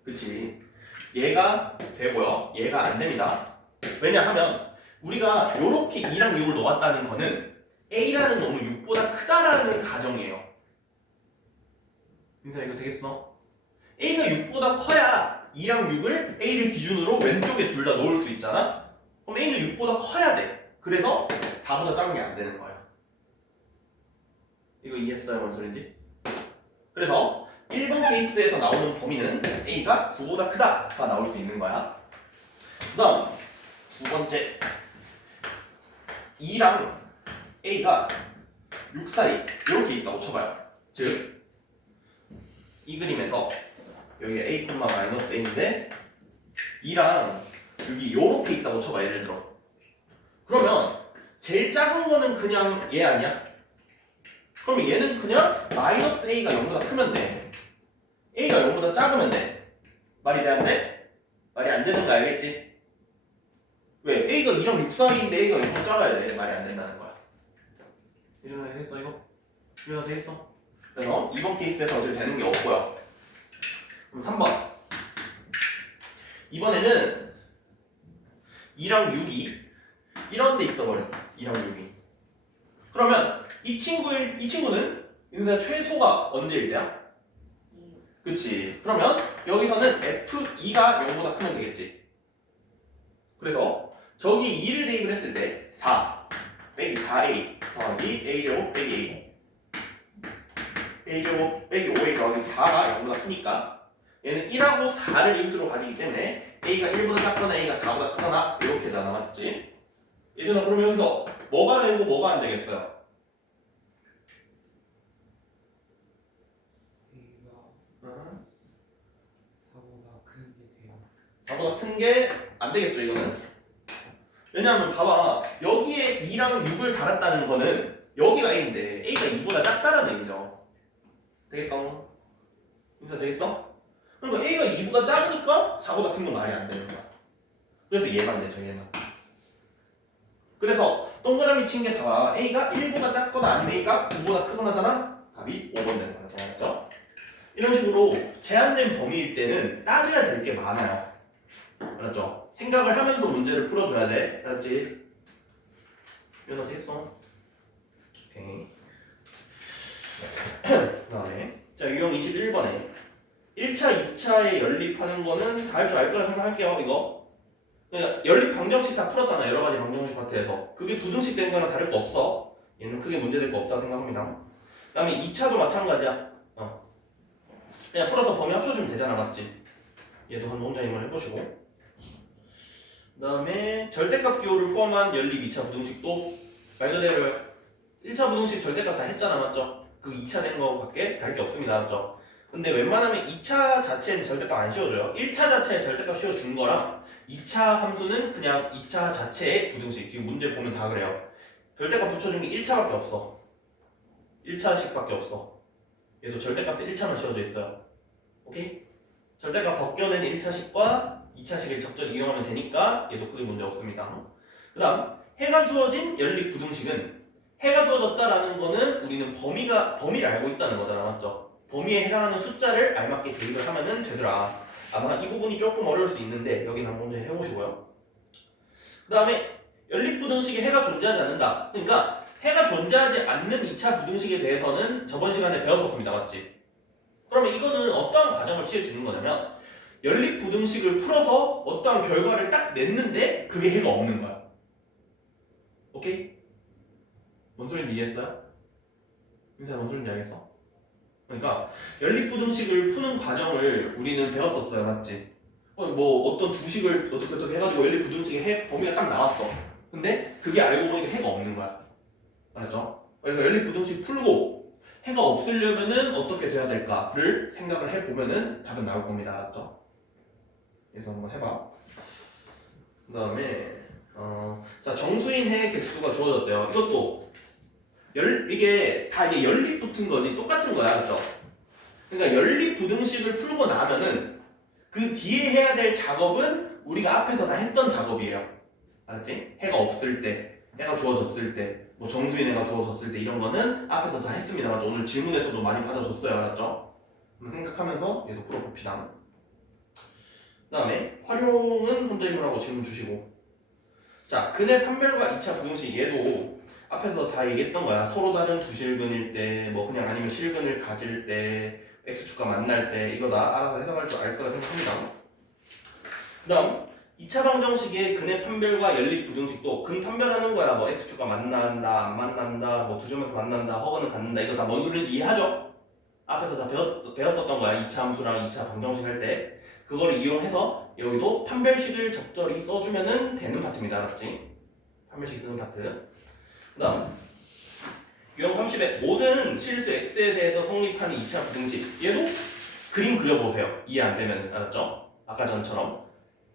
그치 얘가 되고요 얘가 안 됩니다 왜냐하면 우리가 요렇게 2랑 6을 놓았다는 거는 A라는 놈은 6보다 크다라는 가정이에요 민사 이거 되겠어? A가 6보다 커야 2랑 6을 A를 기준으로 왼쪽에 둘 다 놓을 수 있잖아 그럼 A는 6보다 커야 돼 그래서 4보다 작은 게 안 되는 거야 이거 이해했어요? 뭔 소린지? 그래서 1번 케이스에서 나오는 범위는 A가 9보다 크다가 나올 수 있는 거야. 그 다음 두 번째 2랑 A가 6 사이 이렇게 있다고 쳐봐요. 즉 이 그림에서 여기 A, A인데 2랑 6이 이렇게 있다고 쳐봐 예를 들어. 그러면 제일 작은 거는 그냥 얘 아니야? 그러면 얘는 그냥 마이너스 A가 0보다 크면 돼. A가 0보다 작으면 돼. 말이 돼 안 돼? 말이 안 되는 거 알겠지? 왜? A가 2랑 6 사이인데 A가 0보다 작아야 돼. 말이 안 된다는 거야. 이전에 했어 이거? 이거 다 했어? 그래서 2번 케이스에서 어차피 되는 게 없고요. 그럼 3번. 이번에는 2랑 6이 이런 데 있어버려. 2랑 6이. 그러면 이 친구는 인수의 최소가 언제일 때야? 그치. 그러면 여기서는 F2가 0보다 크면 되겠지. 그래서 저기 2를 대입을 했을 때 4 빼기 4a 더하기 a제곱 빼기 a a제곱 빼기 5a 더하기 4가 0보다 크니까 얘는 1하고 4를 인수로 가지기 때문에 a가 1보다 작거나 a가 4보다 크거나 이렇게잖아. 맞지? 예전에 그러면 여기서 뭐가 되고 뭐가 안 되겠어요? A가 4보다 큰 게 돼요. 4보다 큰 게 안 되겠죠 이거는. 왜냐하면 봐봐 여기에 2랑 6을 달았다는 거는 여기가 A인데 A가 2보다 작다는 얘기죠. 되겠어? 인사 되겠어? 그러니까 A가 2보다 작으니까 4보다 큰 건 말이 안 되는 거야. 그래서 얘만 되죠 얘만. 그래서 동그라미 친 게 봐봐 A가 1보다 작거나 아니면 A가 9보다 크거나잖아. 답이 5번 되는 거야. 맞죠? 이런 식으로 제한된 범위일 때는 따져야 될 게 많아요. 알았죠? 생각을 하면서 문제를 풀어줘야 돼. 알았지? 이거 됐어? 오케이. 그 다음에 자 유형 21번에 1차, 2차에 연립하는 거는 다 할 줄 알 거라 생각할게요. 이거 그러니까 연립 방정식 다 풀었잖아. 여러 가지 방정식 파트에서 그게 부등식 된 거랑 다를 거 없어. 얘는 크게 문제될 거 없다 생각합니다. 그 다음에 2차도 마찬가지야. 그냥 풀어서 범위 합쳐주면 되잖아. 맞지? 얘도 한번 혼자 힘을 해보시고 그 다음에 절대값 기호를 포함한 연립 2차 부등식도 말 그대로 1차 부등식 절대값 다 했잖아. 맞죠? 그 2차 된 거밖에 다를 게 없습니다. 맞죠? 근데 웬만하면 2차 자체는 절대값 안 씌워줘요. 1차 자체에 절대값 씌워준 거랑 2차 함수는 그냥 2차 자체의 부등식. 지금 문제 보면 다 그래요. 절대값 붙여준 게 1차밖에 없어. 1차식밖에 없어. 얘도 절대값에 1차만 씌워져 있어요. 오케이? 절대값 벗겨낸 1차식과 2차식을 적절히 이용하면 되니까 얘도 크게 문제 없습니다. 그 다음 해가 주어진 연립 부등식은 해가 주어졌다라는 거는 우리는 범위를 알고 있다는 거잖아. 맞죠? 범위에 해당하는 숫자를 알맞게 대입을 하면은 되더라. 아마 이 부분이 조금 어려울 수 있는데 여기는 한번 먼저 해보시고요. 그 다음에 연립 부등식에 해가 존재하지 않는다. 그러니까 해가 존재하지 않는 2차 부등식에 대해서는 저번 시간에 배웠었습니다. 맞지? 그러면 이거는 어떠한 과정을 취해주는 거냐면 연립 부등식을 풀어서 어떠한 결과를 딱 냈는데 그게 해가 없는 거야. 오케이? 뭔 소리인지 이해했어요? 민사 뭔 소리인지 알겠어? 그러니까 연립부등식을 푸는 과정을 우리는 배웠었어요, 맞지? 뭐 어떤 두식을 어떻게 해가지고 연립부등식의 해 범위가 딱 나왔어. 근데 그게 알고 보니까 해가 없는 거야. 알았죠? 그러니까 연립부등식 풀고 해가 없으려면은 어떻게 돼야 될까를 생각을 해보면은 답은 나올 겁니다. 알았죠? 얘도 한번 해봐. 그 다음에 자, 정수인 해 개수가 주어졌대요. 이것도 이게 다 이게 연립 붙은 거지 똑같은 거야, 알았죠? 그러니까 연립 부등식을 풀고 나면은 그 뒤에 해야 될 작업은 우리가 앞에서 다 했던 작업이에요. 알았지? 해가 없을 때, 해가 주어졌을 때, 뭐 정수인 해가 주어졌을 때 이런 거는 앞에서 다 했습니다. 맞죠? 오늘 질문에서도 많이 받아줬어요, 알았죠? 생각하면서 얘도 풀어봅시다. 그 다음에 활용은 혼자 힘을하고 질문 주시고, 자, 근의 판별과 2차 부등식 얘도 앞에서 다 얘기했던 거야. 서로 다른 두 실근일 때, 뭐 그냥 아니면 실근을 가질 때, x축과 만날 때 이거 다 알아서 해석할 줄 알 거라 생각합니다. 그 다음 2차 방정식의 근의 판별과 연립 부등식도 근 판별하는 거야. 뭐 x축과 만난다, 안 만난다, 뭐 두 점에서 만난다, 허거는 갖는다. 이거 다 뭔 소리인지 이해하죠? 앞에서 다 배웠었던 거야. 2차 함수랑 2차 방정식 할 때. 그걸 이용해서 여기도 판별식을 적절히 써주면 되는 파트입니다. 알았지? 판별식 쓰는 파트. 그 다음 유형 30에 모든 실수 x에 대해서 성립하는 2차 부등식 얘도 그림 그려보세요. 이해 안 되면. 알았죠? 아까 전처럼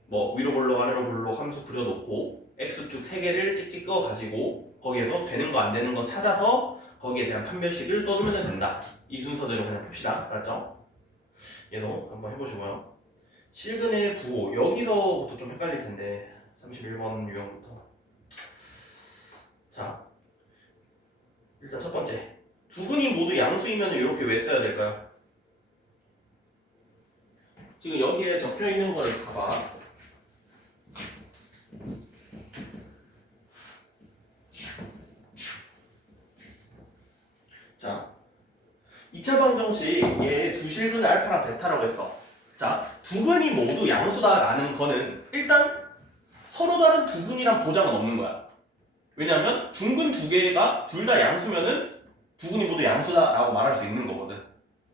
뭐 위로 볼록 아래로 볼록 함수 그려놓고 x축 3개를 찍찍 그어가지고 거기에서 되는 거 안 되는 거 찾아서 거기에 대한 판별식을 써주면 된다. 이 순서대로 그냥 풉시다. 알았죠? 얘도 한번 해보시고요. 실근의 부호 여기서부터 좀 헷갈릴 텐데 31번 유형부터. 자, 일단 첫 번째 두 근이 모두 양수이면 이렇게 왜 써야 될까요? 지금 여기에 적혀 있는 거를 봐봐. 자, 2차 방정식 얘 두 실근의 알파랑 베타라고 했어. 자, 두 근이 모두 양수다라는 거는 일단 서로 다른 두 근이란 보장은 없는 거야. 왜냐면 중근 두 개가 둘 다 양수면은 두 근이 모두 양수다라고 말할 수 있는 거거든.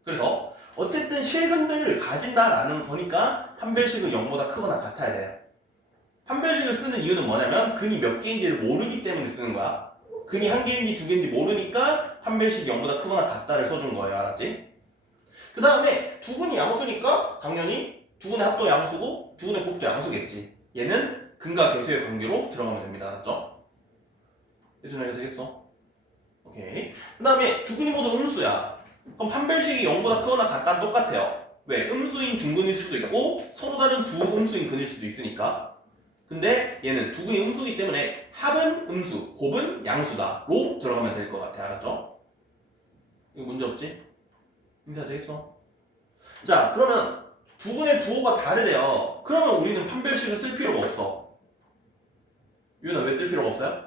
그래서 어쨌든 실근들을 가진다라는 거니까 판별식은 0보다 크거나 같아야 돼. 판별식을 쓰는 이유는 뭐냐면 근이 몇 개인지를 모르기 때문에 쓰는 거야. 근이 한 개인지 두 개인지 모르니까 판별식이 0보다 크거나 같다를 써준 거예요. 알았지? 그 다음에 두 근이 양수니까 당연히 두 근의 합도 양수고 두 근의 곱도 양수겠지. 얘는 근과 계수의 관계로 들어가면 됩니다. 알았죠? 예준아 이거 되겠어? 오케이. 그 다음에 두 근이 모두 음수야. 그럼 판별식이 0보다 크거나 같다는 똑같아요. 왜? 음수인 중근일 수도 있고 서로 다른 두 음수인 근일 수도 있으니까. 근데 얘는 두 근이 음수이기 때문에 합은 음수, 곱은 양수다로 들어가면 될 것 같아. 알았죠? 이거 문제 없지? 인사 되겠어? 자, 그러면 두 근의 부호가 다르대요. 그러면 우리는 판별식을 쓸 필요가 없어. 유나 왜 쓸 필요가 없어요?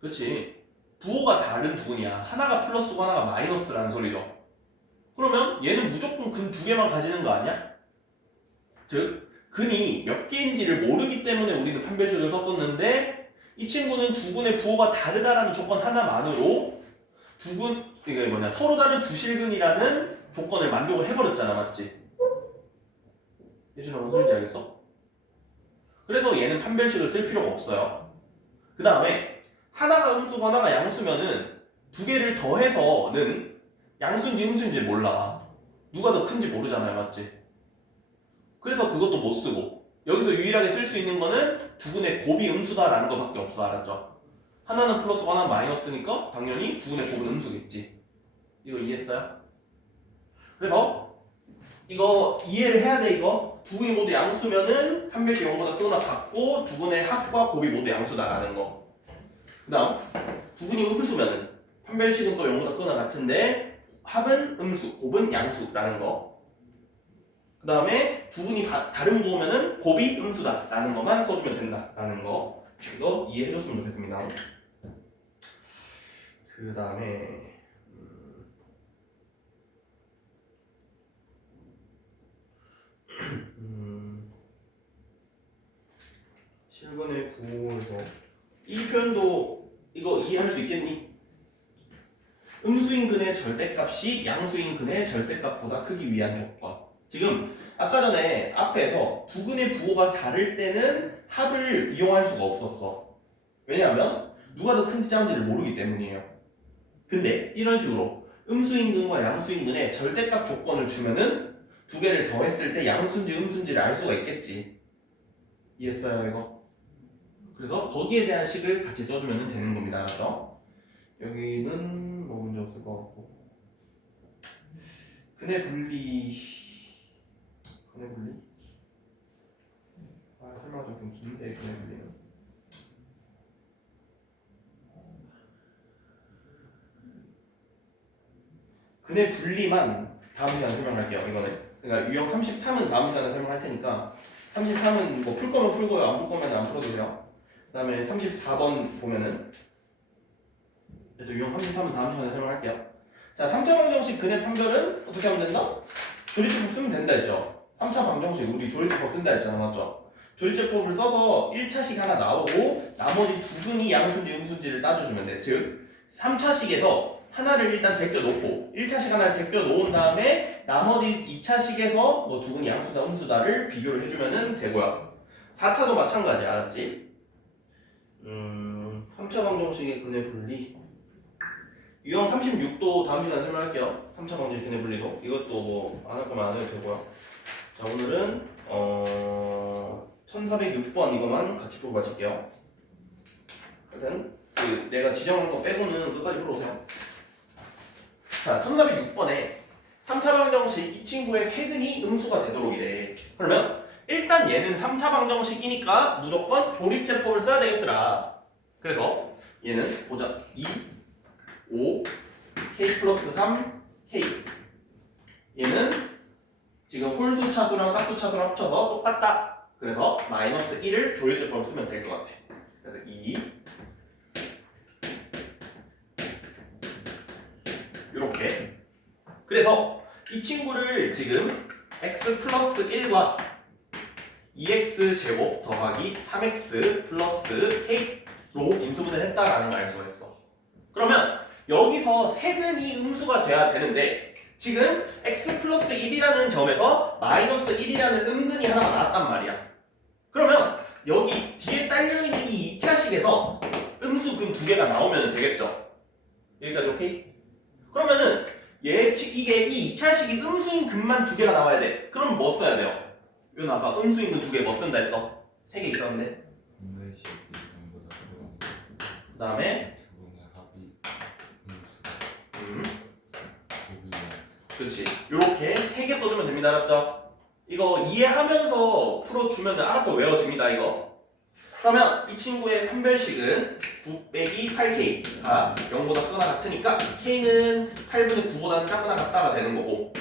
그렇지. 부호가 다른 두 근이야. 하나가 플러스고 하나가 마이너스라는 소리죠. 그러면 얘는 무조건 근 두 개만 가지는 거 아니야? 즉 근이 몇 개인지를 모르기 때문에 우리는 판별식을 썼었는데 이 친구는 두 근의 부호가 다르다라는 조건 하나만으로 이게 뭐냐 서로 다른 두 실근이라는 조건을 만족을 해버렸잖아. 맞지? 예준아 뭔 소리인지 알겠어? 그래서 얘는 판별식을 쓸 필요가 없어요. 그 다음에 하나가 음수고 하나가 양수면은 두 개를 더해서는 양수인지 음수인지 몰라. 누가 더 큰지 모르잖아요. 맞지? 그래서 그것도 못 쓰고 여기서 유일하게 쓸 수 있는 거는 두 근의 곱이 음수다라는 것밖에 없어. 알았죠? 하나는 플러스고 하나는 마이너스니까 당연히 두 근의 곱은 음수겠지. 이거 이해했어요? 그래서 이거 이해를 해야 돼. 이거 두 근이 모두 양수면은 판별식 0보다 크거나 같고 두 근의 합과 곱이 모두 양수다라는 거. 그 다음 두 근이 음수면은 판별식은 또 0보다 크거나 같은데 합은 음수, 곱은 양수라는 거. 그 다음에 두 근이 다른 부호면은 곱이 음수다라는 것만 써주면 된다라는 거. 이거 이해해줬으면 좋겠습니다. 그 다음에 실근의 부호에서 이 표현도 이거 이해할 수 있겠니? 음수인근의 절대값이 양수인근의 절대값보다 크기 위한 조건. 지금 아까 전에 앞에서 두 근의 부호가 다를 때는 합을 이용할 수가 없었어. 왜냐하면 누가 더 큰지 작은지를 모르기 때문이에요. 근데 이런 식으로 음수인근과 양수인근의 절대값 조건을 주면은 두 개를 더했을 때 양수인지 음수인지를 알 수가 있겠지. 이해했어요 이거? 그래서 거기에 대한 식을 같이 써주면 되는 겁니다. 알았죠? 여기는 뭐 문제 없을 것 같고 근의 분리 아 설마 좀 긴데 근의 분리는 근의 분리만 다음 시간에 설명할게요. 이거는 그러니까 유형 33은 다음 시간에 설명할 테니까 33은 뭐 풀 거면 풀고요, 안 풀 거면 안 풀어도 돼요. 그 다음에 34번 보면은 유형 33은 다음 시간에 설명할게요. 자, 3차 방정식 근의 판별은 어떻게 하면 된다? 조리제법 쓰면 된다 했죠. 3차 방정식 우리 조리제법 쓴다 했잖아, 맞죠? 조리제법을 써서 1차식 하나 나오고 나머지 두 근이 양수인지 음수인지를 따져주면 돼. 즉 3차식에서 하나를 일단 제껴놓고 1차식 하나를 제껴놓은 다음에 나머지 2차식에서 뭐 두 근이 양수다 음수다를 비교를 해주면 되고요. 4차도 마찬가지 알았지? 3차 방정식의 근의 분리 유형 36도 다음 시간에 설명할게요. 3차 방정식 근의 분리도 이것도 뭐 안 할 거면 안 해도 되고요. 자 오늘은 1406번 이거만 같이 풀고 마칠게요. 일단 그 내가 지정한 거 빼고는 끝까지 풀어오세요. 자 1406번에 3차 방정식 이 친구의 세근이 음수가 되도록 이래. 그러면 일단 얘는 3차 방정식이니까 무조건 조립제법을 써야 되겠더라. 그래서 얘는 보자 2 5 k 플러스 3 k 얘는 지금 홀수 차수랑 짝수 차수랑 합쳐서 똑같다. 그래서 마이너스 1을 조율제법을 쓰면 될 것 같아. 그래서 2 이렇게. 그래서 이 친구를 지금 x 플러스 1과 2x 제곱 더하기 3x 플러스 k로 인수분해를 했다라는 걸 알 수가 있어. 그러면 여기서 세근이 음수가 돼야 되는데 지금 x 플러스 1이라는 점에서 마이너스 1이라는 음근이 하나가 나왔단 말이야. 그러면 여기 뒤에 딸려있는 이 2차식에서 음수근 두 개가 나오면 되겠죠. 여기까지 오케이? 그러면은 이게 이 2차식이 음수인 근만 두 개가 나와야 돼. 그럼 뭐 써야 돼요? 이건 아까 음수인 근 두 개 뭐 쓴다 했어? 3개 있었는데 그 다음에 그렇지. 요렇게 3개 써주면 됩니다. 알았죠? 이거 이해하면서 풀어주면 알아서 외워집니다. 이거. 그러면 이 친구의 판별식은 9 빼기 8k가 0보다 크거나 같으니까 k는 8분의 9보다는 작거나 같다가 되는 거고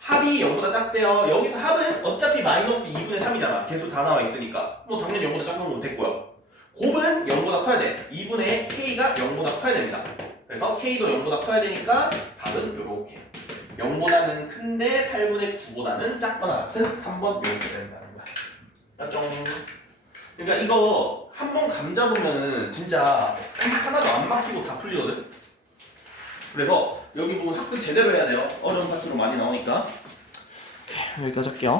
합이 0보다 작대요. 여기서 합은 어차피 마이너스 2분의 3이잖아. 계수 다 나와 있으니까 뭐 당연히 0보다 작은 건 됐고요. 곱은 0보다 커야 돼. 2분의 k가 0보다 커야 됩니다. 그래서 k도 0보다 커야 되니까 답은 요렇게 0보다는 큰데 8분의 9보다는 작거나 같은 3번 이렇게 된다는 거야. 맞죠? 그러니까 이거 한 번 감 잡으면은 진짜 하나도 안 막히고 다 풀리거든. 그래서 여기 부분 학습 제대로 해야 돼요. 어려운 파트로 많이 나오니까. 여기까지 할게요.